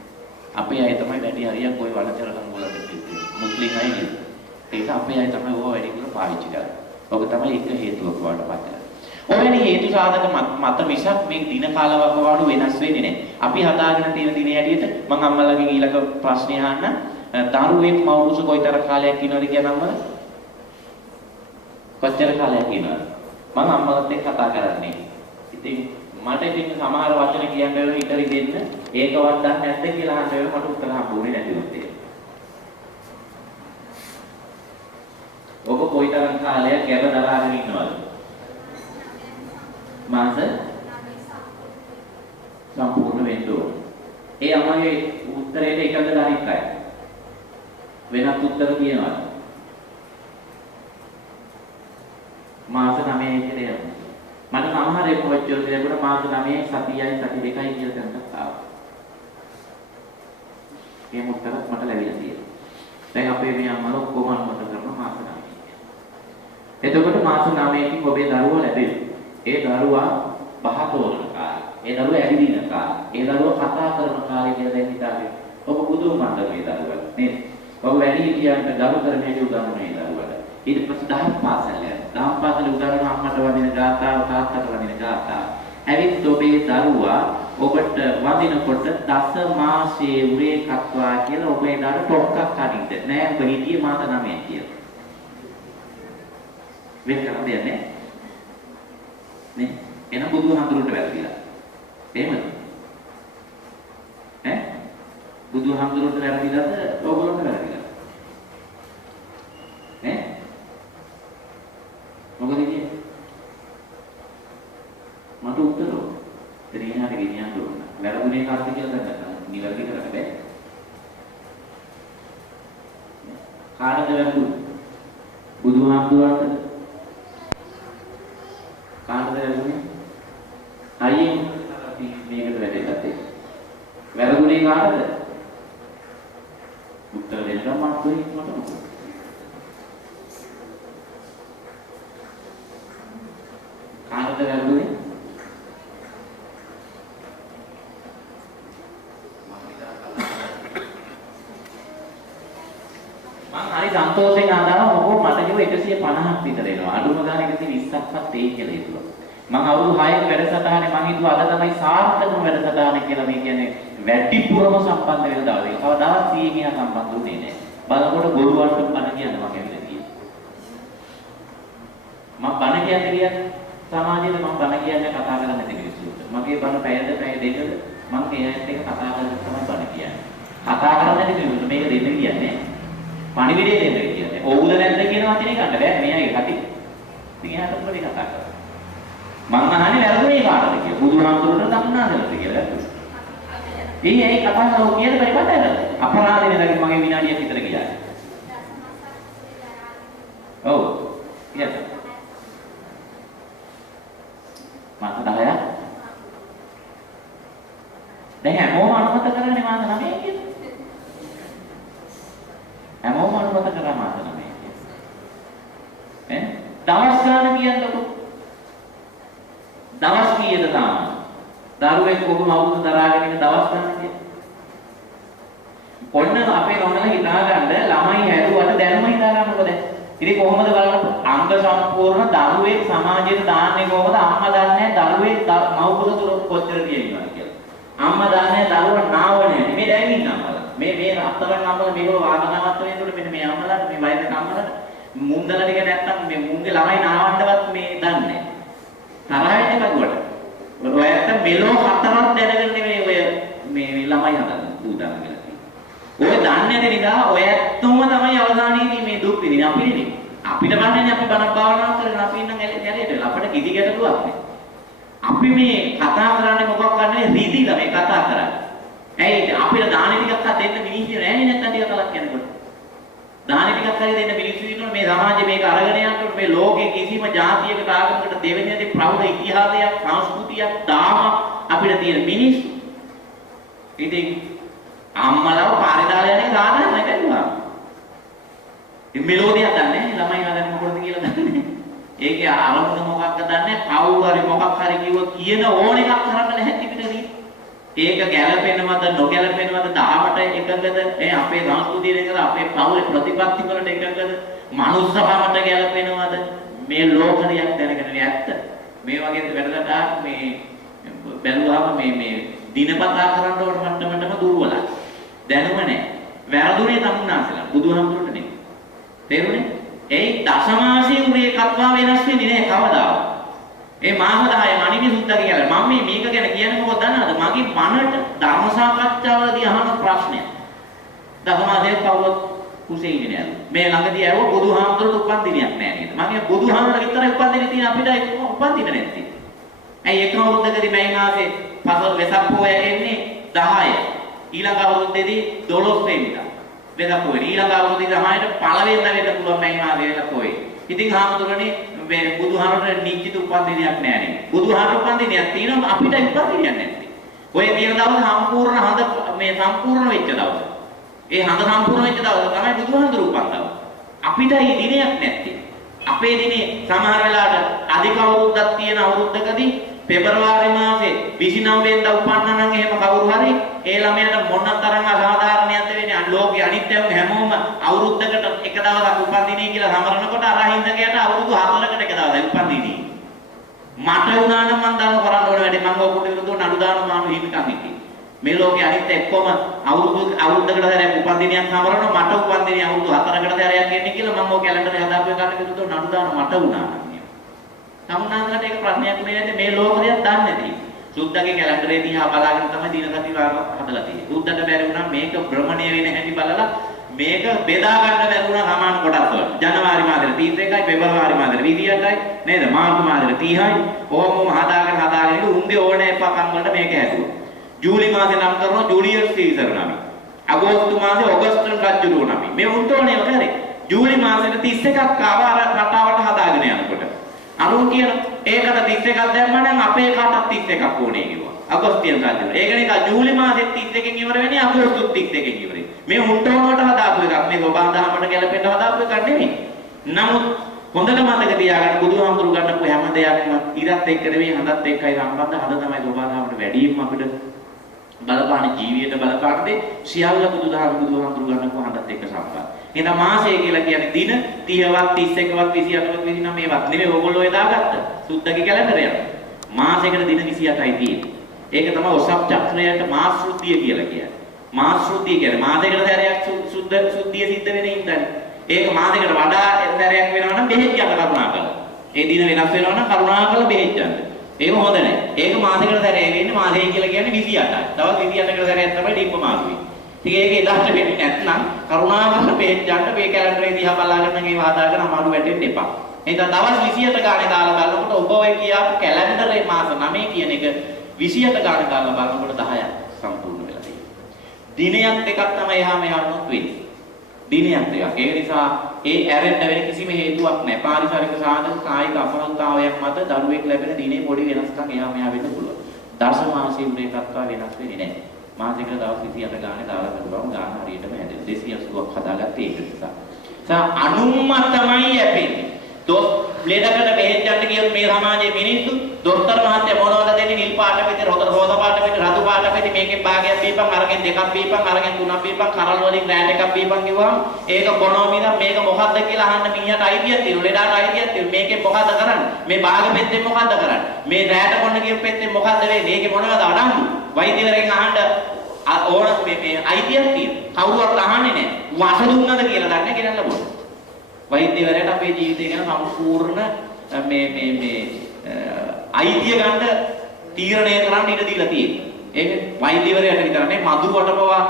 අපේ අය තමයි වැඩි හරියක් ওই වනචරකම් වලට පිටින්. මුස්ලිම් අය නෙවෙයි. ඒක අපේ අය තමයි ඕවා වැඩි කරලා පාවිච්චි කරන්නේ. ඔක තමයි එක හේතුවක් වඩපත් කරන්නේ. ඔයනි හේතු සාධක මත මිසක් මේ දින කාලවක වඩු වෙනස් වෙන්නේ නැහැ. අපි හදාගෙන තියෙන දිනේ හැටියට මම අම්මලාගෙන් ඊළඟ ප්‍රශ්නේ අහන්න දරුවෙක් මවුරුසු කොයිතරම් කාලයක් ඉන්නවද කියනම කොච්චර කාලයක් ඉන්නවද මම අම්මලත් එක්ක කතා කරන්නේ ඉතින් මට ඉතින් සමහර වචන කියන්න වෙන ඉතරි දෙන්න ඒකවත් දන්නේ නැද්ද කියලා අහන්න වෙන මට උත්තර හම්බුනේ නැති වුණේ ඔබ කොයිතරම් කාලයක් ගැබ දරාගෙන ඉන්නවද මාස සම්පූර්ණ වෙන්න ඕන ඒ අම්මගේ උත්තරේට එකද අනිත් අය වෙනත් උත්තර කියනවා මාස 9 කියලා මට සමහර එක් වචන දෙකට මාස 9 සතියයි සති දෙකයි කියලා තැනකට ආවා මේ උත්තරත් මට ලැබිලා තියෙනවා දැන් අපේ මේ අම්මලා ඔක්කොම අනුමත කරන මාස 9 එතකොට මාස 9කින් ඔබේ දරුවා ලැබෙනවා ඒ දරුවා බහ තෝරන කාලේ. ඒ දරුවා ඇවිදින කාලේ. ඒ දරුවා කතා කරන කාලේ කියලා දැන් හිතාගෙන. ඔබ බුදු මණ්ඩලයේ දරුවා නේද? ඔබ වැඩි හිටියන්ට දරු කරන හැටි උගන්වන්නේ දරුවාට. ඊට පස්සේ දහම් පාසල් යනවා. දහම් පාසලේ උගන්වන අම්මට වදින ගාථාව තාත්තට වදින ගාථාව. ඇවිත් ඔබේ දරුවා ඔබට වදිනකොට දස මාසයේ උරේ කත්වා කියලා ඔබේ දරුවා ටොක්කක් අනින්ද නෑ ඔබ හිටියේ මාස 9 කියලා. වෙන කරන්න දෙයක් නෑ. නේ? එන බුදුහාමුදුරුවන්ට වැරදිලා. එහෙමද? ඈ? බුදුහාමුදුරුවන්ට වැරදිලාද ඕගොල්ලන්ට වැරදිලාද? ඈ? මොකද කියන්නේ? මට උත්තර ඕන. එතනින් හරියට ගෙනියන්න ඕන. වැරදුනේ කාටද කියලා දැනගන්න. නිවැරදි කරන්න බෑ. කාටද වැරදුනේ? බුදුහාමුදුරුවන්ට. කාටද වැරදුනේ? අයියෙන් අපි මේකට වැටෙන්නත් ඒක. වැරදුනේ කාටද? උත්තර දෙන්න මම කොහේත් මට මොකද? කාටද වැරදුනේ? හරි සන්තෝෂයෙන් ආදාම මොකෝ මට කිව්ව 150ක් විතර එනවා. අඩුම ගානේ 120ක්වත් එයි කියලා හිතුවා. මම අවුරුදු 6ක වැඩසටහනේ මම හිතුවා අද තමයි සාර්ථකම වැඩසටහන කියලා. මේ කියන්නේ වැඩිපුරම සම්බන්ධ වෙන දවසේ. කවදාවත් 100 කියා සම්බන්ධ වුණේ නැහැ. බලනකොට ගොළුවන්ට බණ කියන්න මම ඇවිල්ලා තියෙනවා. මම බණ කියන්නේ සමාජයේ මම බණ කියන්නේ කතා කරන්නේ නැති මිනිස්සුන්ට. මගේ බණ පැයද පැය දෙකද මම එයාට එක කතා කරලා තමයි බණ කියන්නේ. කතා කරන්නේ නැති මිනිස්සුන්ට මේක දෙන්න කියන්නේ. පණිවිඩය දෙන්න කියන්නේ. ඔව්ද නැද්ද කියන වචනේ ගන්න බෑ. මෙයාගේ කටි. ඉතින් එයාට පොඩි කතා කරා. මම අහන්නේ වැරදුනේ කාටද කියලා. බුදුහාමුදුරන්ට දක්නාදලද කියලා. ඒ කතා කරලා කියන පරිපතද? අපරාධනේ දැන් මගේ විනාඩියක් විතර ගියා. ඔව්. කියන්න. මාස 10ක්. දැන් හැමෝම අනුමත කරන්නේ මාස 9 කියලා. හැමෝම අනුමත කරා මාස 9 කියලා. දවස් ගාන කියන්නකො. දවස් කීයද තාම? දරුවෙක් කොහොම අවුරුදු දරාගෙන ඉන්න දවස් ගාන කියන්නේ. ඔන්න අපේ ගමන හිතා ගන්න ළමයි හැදුවට දැනුම හිතා ගන්නකො දැන්. ඉතින් කොහොමද බලන්න අංග සම්පූර්ණ දරුවෙක් සමාජයට දාන්නේ කොහොමද? අම්මා දන්නේ දරුවෙක් මව්කුස තුර කොච්චර තියෙනවද කියලා. අම්මා දන්නේ දරුවා නාවනේ. මේ දැන් ඉන්න අම්මලා. මේ අත්තලන් අම්මලා මේගොල්ලෝ වාදනාවත් වෙනකොට මෙන්න මේ අම්මලාට මේ වයසක අම්මලාට මුන්දලා ටික නැත්තම් මේ මුන්ගේ ළමයි නාවන්නවත් මේ දන්නේ නැහැ. තරහින් එකකට. ඔයත් මෙලෝ හතරක් දැනගෙන මේ ඔය මේ ළමයි හදන්නේ දූදාන කියලා. ඔය දන්නේ නැති නිසා ඔය ඇත්තම තමයි අවසානයේදී මේ දුක් විඳින්නේ අපි නෙමෙයි. අපිට බන්නේ අපි බණ භාවනා කරගෙන අපි ඉන්න ගැලේට වෙලා අපිට කිසි ගැටලුවක් නැහැ. අපි මේ කතා කරන්නේ මොකක් කරන්නේ රීතිලා මේ කතා කරන්නේ. ඇයි අපිට දාන ටිකක් දෙන්න මිනිස්සු නැහැ නැත්නම් ටික කලක් යනකොට. දාන ටිකක් හරි දෙන්න මිනිස්සු ඉන්නවා මේ සමාජයේ මේක අරගෙන යනකොට මේ ලෝකේ කිසිම ජාතියකට ආගමකට දෙවෙනියදී ප්‍රෞಢ ඉතිහාසයක් සංස්කෘතියක් දාම අපිට තියෙන මිනිස්සු. ඉතින් අම්මලාව පාරේ දාලා යන්නේ සාධාරණ එකක්වා. මේ මෙලෝඩියක් දන්නේ ළමයි හදන්නේ මොකටද කියලා දන්නේ. ඒකේ අරමුණ මොකක්ද දන්නේ කවුරු හරි මොකක් හරි කිව්වොත් කියන ඕන එකක් කරන්න නැහැ පිටදී. ඒක ගැළපෙනවද නොගැළපෙනවද දාමට එකඟද අපේ සංස්කෘතියට එකඟද අපේ පෞල් ප්‍රතිපත්ති වලට එකඟද මනුස්සකමට ගැළපෙනවද මේ ලෝකණයක් දැනගෙන ඇත්ත මේ වගේ වැඩකට මේ බැලුවාම මේ දිනපතා කරන්න ඕන මට්ටමටම දුර්වලයි දැනුම නැහැ වැරදුනේ තමුන්නාසලා බුදුහාමුදුරනේ නෙමෙයි තේරුණේ ඒ දසමාසී උරේ කත්වා වෙනස් වෙන්නේ නැහැ කවදාවත් ඒ මාස 10 මණිනි සුද්ධ කියලා මම මේක ගැන කියන්නේ මොකද දන්නවද මගේ මනට ධර්ම සාකච්ඡාවලදී අහන ප්‍රශ්නය දසමාසයේ කවුරුත් කුසේ ඉන්නේ නෑ මේ ළඟදී ඇහුව බුදුහාමුදුරට උපන් දිනයක් නෑ නේද මම බුදුහාමුදුරට විතරයි උපන් දිනේ තියෙන අපිට උපන් දින නැති ඇයි එක අවුරුද්දකදී මේ මාසේ පසල් වෙසක් පොය එන්නේ 10 ඊළඟ අවුරුද්දේදී 12 වෙනිදා වෙසක් පොය ඊළඟ අවුරුද්දේ 10ට පළවෙනිද වෙන්න පුළුවන් මේ මාසේ වෙසක් පොය ඉතින් හාමුදුරනේ මේ බුදුහාමුදුරට නිශ්චිත උපන් දිනයක් නෑ නේ බුදුහාමුදුර උපන් දිනයක් තියෙනවා අපිට උපන් දිනයක් නැත්තේ ඔය කියන දවස් සම්පූර්ණ හඳ මේ සම්පූර්ණ වෙච්ච දවස් ඒ හඳ සම්පූර්ණ වෙච්ච දවස් තමයි බුදුහාමුදුර උපන් දවස් අපිට මේ දිනයක් නැත්තේ අපේ දිනේ සමහර වෙලාවට අධික අවුරුද්දක් තියෙන අවුරුද්දකදී පෙබරවාරි මාසේ 29 වෙනිදා උපන්නා නම් එහෙම කවුරු හරි ඒ ළමයාට මොන තරම් අසාධාරණයක්ද වෙන්නේ ලෝකේ අනිත්‍යම හැමෝම අවුරුද්දකට එක දවසක් උපන්දිනේ කියලා සමරනකොට අරහින්දකයට අවුරුදු 4කට එක දවසක් උපන්දිනේ මට වුණා නම් මම දන්න කරන්න ඕන වැඩි මම ඔකට විරුද්ධව නඩු දාන මානු හිමිකම් හිටියේ මේ ලෝකේ අනිත් එක්කම අවුරුද්දකට සැරයක් උපන්දිනයක් සමරනවා මට උපන්දිනේ අවුරුදු 4කට සැරයක් එන්නේ කියලා මම ඔය කැලෙන්ඩරේ හදාපු එකට විරුද්ධව නඩු දාන මට වුණා නම් තමුන්නාන්ට ඒක ප්‍රශ්නයක් නෙවෙයි මේ ලෝකයක් දන්නේ නැති. සුද්දගේ කැලෙන්ඩරේ දිහා බලාගෙන තමයි දින සති හදලා තියෙන්නේ. සුද්දට බැරි වුණා මේක භ්‍රමණය වෙන හැටි බලලා මේක බෙදා ගන්න බැරි වුණා සමාන කොටස් වල. ජනවාරි මාසෙට 31යි, පෙබරවාරි මාසෙට 28යි, නේද? මාර්තු මාසෙට 30යි. ඕම හදාගෙන උන්ගේ ඕනේ එපකම් වලට මේක හැදුවා. ජූලි මාසේ නම් කරනවා ජූලියස් සීසර් නමි. අගෝස්තු මාසේ ඔගස්ටන් රජුරෝ නමි. මේ උන්ට ඕනේ කරේ. ජූලි මාසෙට 31ක් ආව අර රටාවට හදාගෙන යනකොට. අරුන් කියන ඒකට 31ක් දැම්ම නම් අපේ කාටත් 31ක් ඕනේ කිව්වා. අගෝස්තියන් රජුරෝ. ඒක නිකන් ජූලි මාසෙත් 31කින් ඉවර වෙන්නේ අගෝස්තුත් 31කින් ඉවරයි. මේ උන්ට ඕනවට හදාපු එකක්. මේ ඔබාන් දහමට ගැලපෙන්න හදාපු එකක් නෙමෙයි. නමුත් හොඳට මතක තියාගන්න බුදුහාමුදුරු ගන්නපු හැම දෙයක්ම ඉරත් එක්ක නෙවෙයි හඳත් එක්කයි සම්බන්ධ. හඳ තමයි ඔබාන් දහමට වැඩිම අපිට බලපාන ජීවිතයට බලපාන දේ සියල්ල බුදුහාමුදුරු ගන්නපු හඳත් එක්ක සම්බන්ධ. එහෙනම් මාසය කියලා කියන්නේ දින 30වත් 31වත් 28වත් 29වත් නෙවෙයි ඕගොල්ලෝ ඒ දාගත්ත. සුද්දගේ කැලෙන්ඩරයක්. මාසයකට දින 28යි තියෙන්නේ. ඒක තමයි ඔසප් චක්‍රයට මාස ශ්‍රුතිය කියලා කියන්නේ. මාස ශ්‍රුතිය කියන්නේ මාසයකට සැරයක් සුද්ධිය සිද්ධ වෙන ඉඳන්. ඒක මාසයකට වඩා සැරයක් වෙනවා නම් බෙහෙත් යන්න කරුණා කරලා. ඒ දින වෙනස් වෙනවා නම් කරුණා කරලා බෙහෙත් යන්න. ඒක හොඳ නැහැ. ඒක මාසයකට සැරයක් වෙන්නේ මාසය කියලා කියන්නේ 28යි. දවස් 28කට සැරයක් තමයි ඩිම්බ මාසුවේ. ඉතින් ඒක එදාට වෙන්නේ නැත්නම් කරුණාකරලා බෙහෙත් යන්න මේ කැලෙන්ඩරේ දිහා බලාගෙන ඒව හදාගෙන අමාරු වැටෙන්න එපා. එහෙනම් දවස් 28 ගානේ දාලා බලනකොට ඔබ ඔය කියාපු කැලෙන්ඩරේ මාස 9 කියන එක 28 ගානේ දාලා බලනකොට 10ක් සම්පූර්ණ වෙලා තියෙනවා. දිනයක් දෙකක් තමයි එහා මෙහා වුණොත් වෙන්නේ. දිනයක් දෙකක්. ඒ නිසා ඒ ඇරෙන්න වෙන කිසිම හේතුවක් නැහැ. පාරිසරික සාධක කායික අපහසුතාවයක් මත දරුවෙක් ලැබෙන දිනේ පොඩි වෙනස්කම් එහා මෙහා වෙන්න පුළුවන්. දර්ශ මාසයේ උරේකත්වා වෙනස් වෙන්නේ නැහැ. මාසෙකට දවස් 28 ගානේ දාලා කරපුවම ගාන හරියටම හැදෙනවා. 280ක් හදාගත්තේ ඒක නිසා. අනුම්ම තමයි යැපෙන්නේ. ලේඩකට බෙහෙත් යන්න කියොත් මේ සමාජයේ මිනිස්සු දොස්තර මහත්තයා මොනවද දෙන්නේ නිල් පාට පිට රෝස පාට පිට රතු පාට පිට මේකෙන් භාගයක් බීපන් අරගෙන දෙකක් බීපන් අරගෙන තුනක් බීපන් කරල් වලින් රෑට එකක් බීපන් කිව්වම ඒක බොනෝමිද මේක මොකද්ද කියලා අහන්න මිනිහට අයිතියක් තියෙනවා ලේඩාට අයිතියක් තියෙනවා මේකෙන් මොකද්ද කරන්නේ මේ භාග පෙත්තෙන් මොකද්ද කරන්නේ මේ රෑට කොන්න කියපු පෙත්තෙන් මොකද්ද වෙන්නේ මේකේ මොනවද අඩංගු වෛද්‍යවරයෙක් අහන්න ඕන මේ අයිතියක් තියෙනවා කවුරුවත් අහන්නේ නැහැ වාස දුන්නද කියලා දන්නේ කියලා බලන්න වෛද්‍යවරයාට අපේ ජීවිතය ගැන සම්පූර්ණ මේ අයිතිය ගන්න තීරණය කරන්න ඉඩ දීලා තියෙනවා. ඒක වෛද්‍යවරයාට විතරනේ මధు වටපවා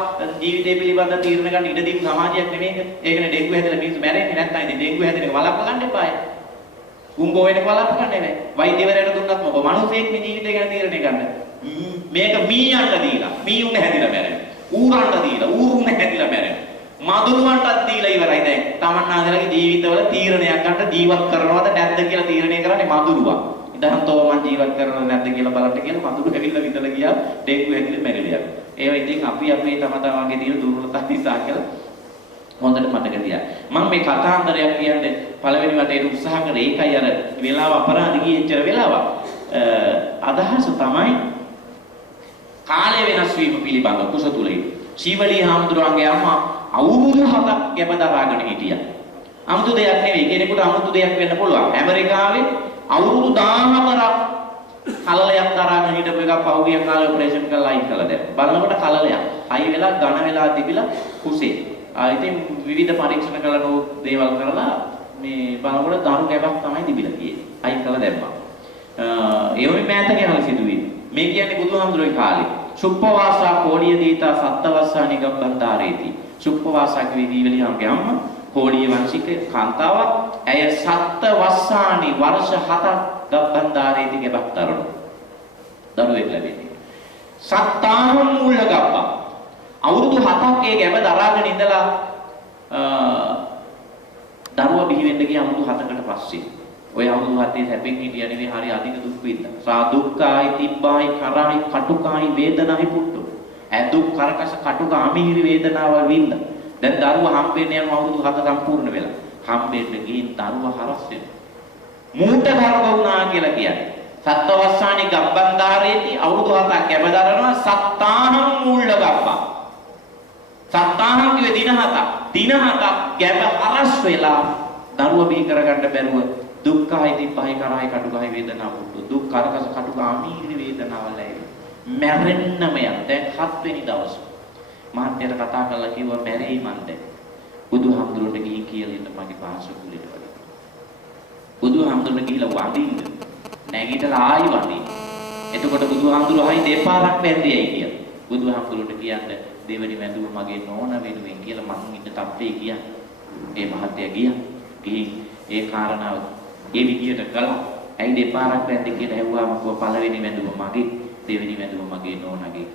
ජීවිතය පිළිබඳ තීරණ ගන්න ඉඩ දීපු සමාජයක් නෙමෙයික. ඒකනේ ඩෙන්ගු හැදලා මිනිස්සු මැරෙන්නේ නැත්නම් ඉතින් ඩෙන්ගු හැදෙන එක වළක්ව ගන්න එපායි. උඹ වෙන වළක්ව ගන්න නෙමෙයි. වෛද්‍යවරයාට දුන්නත් මොකද මනුස්සයෙක් මේ ජීවිතය ගැන තීරණය ගන්න. මේක මීයන්ට දීලා මීයුන් හැදිලා මැරෙනවා. ඌරන්ට දීලා ඌරුන් හැදිලා මැරෙනවා. මදුරුවන්ටත් දීලා ඉවරයි දැන්. තමන්නාදලගේ ජීවිතවල තීරණයක් ගන්න ජීවත් කරනවද නැද්ද කියලා තීරණය කරන්නේ මදුරුවා. ඉතින් තෝ මං ජීවත් කරනවද නැද්ද කියලා බලන්න කියලා මදුරු ඇවිල්ලා විතර ගියා ඩෙන්ගු ඇවිල්ලා මැරිලා. ඒවා ඉතින් අපි අපේ තම තමාගේ තියෙන දුර්වලතා නිසා කියලා හොඳට මතක තියාගන්න. මම මේ කතාන්දරයක් කියන්නේ පළවෙනි වටේට උත්සාහ කරේ ඒකයි අර වෙලාව අපරාධ ගියෙච්චර වෙලාවක්. අදහස තමයි කාලය වෙනස් වීම පිළිබඳ කුස තුලින් සීවලී හාමුදුරුවන්ගේ අම්මා අවුරුදු 7ක් ගැබ දරාගෙන හිටියා. 아무තු දෙයක් නෙවෙයි කෙනෙකුට 아무තු දෙයක් වෙන්න පුළුවන්. ඇමරිකාවේ අවුරුදු 14ක් කලලයක් දරාගෙන හිටපු එකක් පහුගිය කාලේ ඔපරේෂන් කරලා අයින් කළා දැන්. බලනකොට කලලයක්. අයි වෙලා ඝන වෙලා තිබිලා කුසේ. ඉතින් විවිධ පරීක්ෂණ කළා දේවල් කරලා මේ බලනකොට දරු ගැබක් තමයි තිබිලා තියෙන්නේ. අයින් කළා දැම්මා. ඒ වගේ මෑතකේ හරි සිදුවේ. මේ කියන්නේ බුදුහාමුදුරුවෝ කාලේ. සුප්පවාසා කෝඩිය දීතා සත්තවස්සා නිගබ්බන්තාරේති. සුප්පවාසා කිවි දීවලියන්ගේ අම්මා කෝඩිය වංශික කාන්තාවක්. ඇය සත්තවස්සානි වර්ෂ 7ක් ගබ්බන්තාරේති ගෙබක් දරන. දරුවෙක් ලැබෙන්නේ. සත්තාහම් මුල්ල ගබ්බා. අවුරුදු 7ක් ඒ ගැබ දරාගෙන ඉඳලා දරුවා බිහි වෙන්න ගිය අවුරුදු 7කට පස්සේ ඔය අවුරුදු 7 හැපෙන් හිටියා නෙවෙයි හරි අධික දුක් විඳා. සා දුක්ඛායි තිබ්බායි කරායි කටුකායි වේදනායි පුට්ටු. දුක් කරකස කටුක අමිහිරි වේදනාවල් විඳා. දැන් දරුවා හම්බෙන්න යන අවුරුදු 7 සම්පූර්ණ වෙලා. හම්බෙන්න ගිහින් දරුවා හරස් වෙනවා. මූට කරව වුණා කියලා කියන්නේ. තත්වස්සානි ගබ්බන්දාරේති අවුරුදු 7ක් කැපදරනවා සත්තාහං මූල්ල ගබ්බා. සත්තාහං කිව්වේ දින 7ක්. දින 7ක් ගැබ අරස් වෙලා දරුව බිහි කරගන්න බැරුව දුක්ඛයි දිප්පයි කරයි කටුකයි වේදනාව පුතු දුක් කරකස කටුකාමී වේදනාවල් ඇයි මැරෙන්නම යන දැන් 7 වෙනි දවසේ මහත්යට කතා කරලා කිව්වා මැරෙයි මන්ද බුදුහාමුදුරන්ට ගිහින් කියලා ඉන්න මගේ පාසකුලෙට වගේ බුදුහාමුදුරන් ගිහිලා වඳින්න නැගිටලා ආයි වඳින්න එතකොට බුදුහාමුදුර ආයි දෙපාරක් වැඳියයි කියලා බුදුහාමුදුරන්ට කියන්නේ දෙවෙනි වැඳුම මගේ නෝන වෙනුවෙන් කියලා මං ඉන්න තප්පේ කියන්නේ ඒ මහත්ය ගිහින් ඒ කාරණාව ඒ විදියට කළා. ඇයි දෙපාරක් වැඳි කියලා ඇහුවාම කො පළවෙනි වැඳුම මගේ දෙවෙනි වැඳුම මගේ නෝනගේ.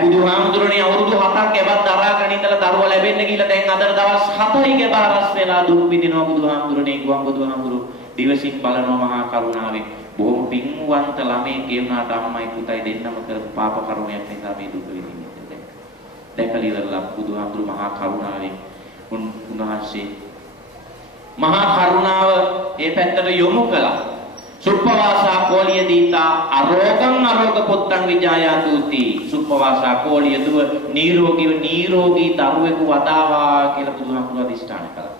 බුදුහාමුදුරනේ අවුරුදු 7ක් එවත් දරාගෙන ඉඳලා දරුවා ලැබෙන්න ගිහලා දැන් අද දවස් 7යි ගෙබාරස් වෙලා දුක් විඳිනවා බුදුහාමුදුරනේ ගුවන් බුදුහාමුදුරු දිවසින් බලනවා මහා කරුණාවෙන්. බොහොම පින්වන්ත ළමයි කියුණාට අම්මයි පුතයි දෙන්නම කරපු පාප කර්මයක් නිසා මේ දුක විඳින්නේ. දැකලා ඉවරලා බුදුහාමුදුරු මහා කරුණාවෙන් උන්වහන්සේ මහා කරුණාව ඒ පැත්තට යොමු කළා. සුප්පවාසා කෝලිය දීතා අරෝගං අරෝග පුත්තං විජායාතුති. සුප්පවාසා කෝලිය දුව නිරෝගී දරුවෙකු වදාවා කියලා බුදුහාමුදුරුවෝ අධිෂ්ඨාන කළා.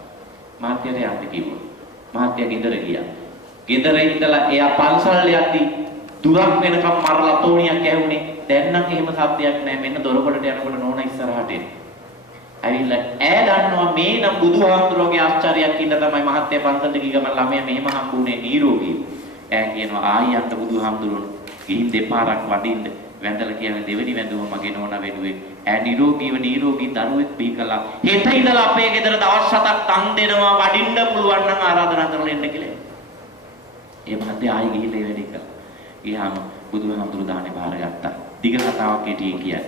මාත්‍යයට යන්න කිව්වා. මාත්‍ය ගෙදර ගියා. ගෙදර ඉඳලා එයා පන්සල් යද්දි දුරක් වෙනකම් මරලා තෝණියක් ඇහුනේ. දැන් නම් එහෙම සද්දයක් නැහැ. මෙන්න දොරකොඩට යනකොට නෝනා ඉස්සරහට එන්නේ. ඇවිල්ලා ඈ දන්නවා මේ නම් බුදුහාමුදුරුවෝගේ ආශ්චර්යයක් ඉන්න තමයි මහත්ය පන්සලට ගිහ ගමන් ළමයා මෙහෙම හම්බුනේ නිරෝගී. ඈ කියනවා ආයි යන්න බුදුහාමුදුරුවෝ ගිහින් දෙපාරක් වඩින්න වැඳලා කියන්නේ දෙවෙනි වැඳුම මගේ නෝනා වෙනුවෙන්. ඈ නිරෝගීව නිරෝගී දරුවෙක් බිහි කළා. හෙට ඉඳලා අපේ ගෙදර දවස් 7ක් තන් දෙනවා වඩින්න පුළුවන් නම් ආරාධනා කරලා එන්න කියලා. ඒ මහත්ය ආයි ගිහිල්ලා ඒ වැඩේ කළා. ගියාම බුදුහාමුදුරුවෝ දානේ බාරගත්තා. දිග කතාවක් කෙටියෙන් කියයි.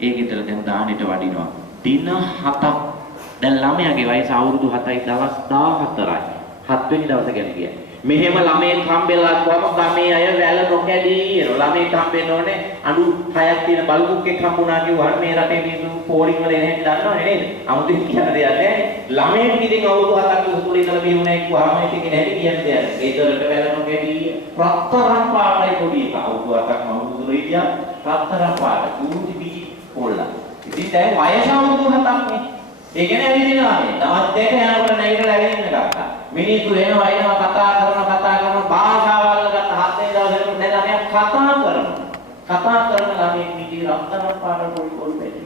ඒ ගෙදර දැන් දානෙට වඩිනවා. දින 7ක් දැන් ළමයාගේ වයස අවුරුදු 7යි දවස් 14යි 7 වෙනි දවසේ ගැන කියයි. මෙහෙම ළමයෙක් හම්බෙලා කොහොමද මේ අය වැල නොකැඩී යන ළමයෙක් හම්බෙන්න ඕනේ අඩු 6ක් තියෙන බලුකුක්ෙක් හම්බුණා කිව්වහම මේ රටේ මිනිස්සු පෝලිං වල එන හැටි දන්නවනේ නේද? 아무තෙන් කියන දෙයක් නැහැ. ළමයෙක් ඉතින් අවුරුදු 7ක් ඉස්කෝලේ ඉඳලා බිහුණා කිව්වහම ඉතින් නැති කියන දෙයක්. ඒතරට වැල නොකැඩී රත්තරන් පාටයි පොඩි එකා අවුරුදු 7ක් අවුරුදු 3 ඉතියා රත්තරන් පාට කුරුටි බී පොල්ලා. ඉතින් දැන් වයස අවුරුදු 7ක් නේ. ඒ කියන්නේ ඇවිදිනවා නේ. තවත් දෙක යනකොට නැගිටලා ඇවිදින්න ගත්තා. මිනිස්සු එනවා කතා කරන භාෂාවල් ගත්ත 7 වෙනි දවසේ දැන් අපි කතා කරන ළමයි මිටි රත්තරන් පාට පොඩි පොල් පැටි.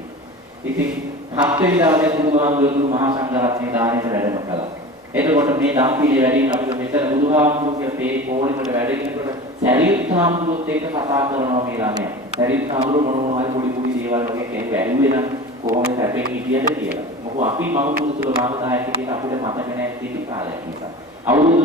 ඉතින් 7 වෙනි දවසේ බුදුහාමුදුරුවෝ මහා සංඝරත්නයේ දානෙට වැඩම කළා. එතකොට මේ ධම්පිලිය වැඩිම අපිට මෙතන බුදුහාමුදුරුවෝ මේ පොලිකට වැඩිනකොට සරියුත් හාමුදුරුවෝත් එක්ක කතා කරනවා මේ ළමයා. සරියුත් හාමුදුරුවෝ මොනවා හරි පොඩි දේවල් වගේ කෙනෙක් ඇහුවේ නම් කොහොමද හැපෙන් හිටියද කියලා. මොකද අපි මවුරුදු තුල මානදායක කියන අපිට මතක නැහැ තියෙන කාලයක් නිසා. අවුරුදු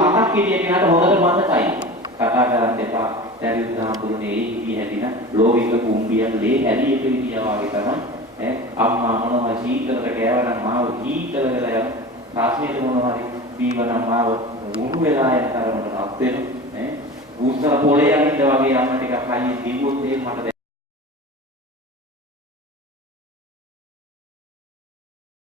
7ක් හිටිය කෙනාට හොඳට මතකයි. කතා කරන්න එපා. සරියුත් හාමුදුරුවනේ ඒ හිටිය හැදින ලෝවික කුඹියක් ලේ හැදී එක හිටියා වගේ තමයි. අම්මා මොනවා සීතලට ගෑවනම් මාව හීතල වෙලා යන සාස්මිත මොනවා හරි බීවනම් මාව උණු වෙලා යන තරමට රත් වෙන. උස්සර පොලේ යන්න වගේ අම්ම ටිකක් හයිය දිවුවොත් ඒ මට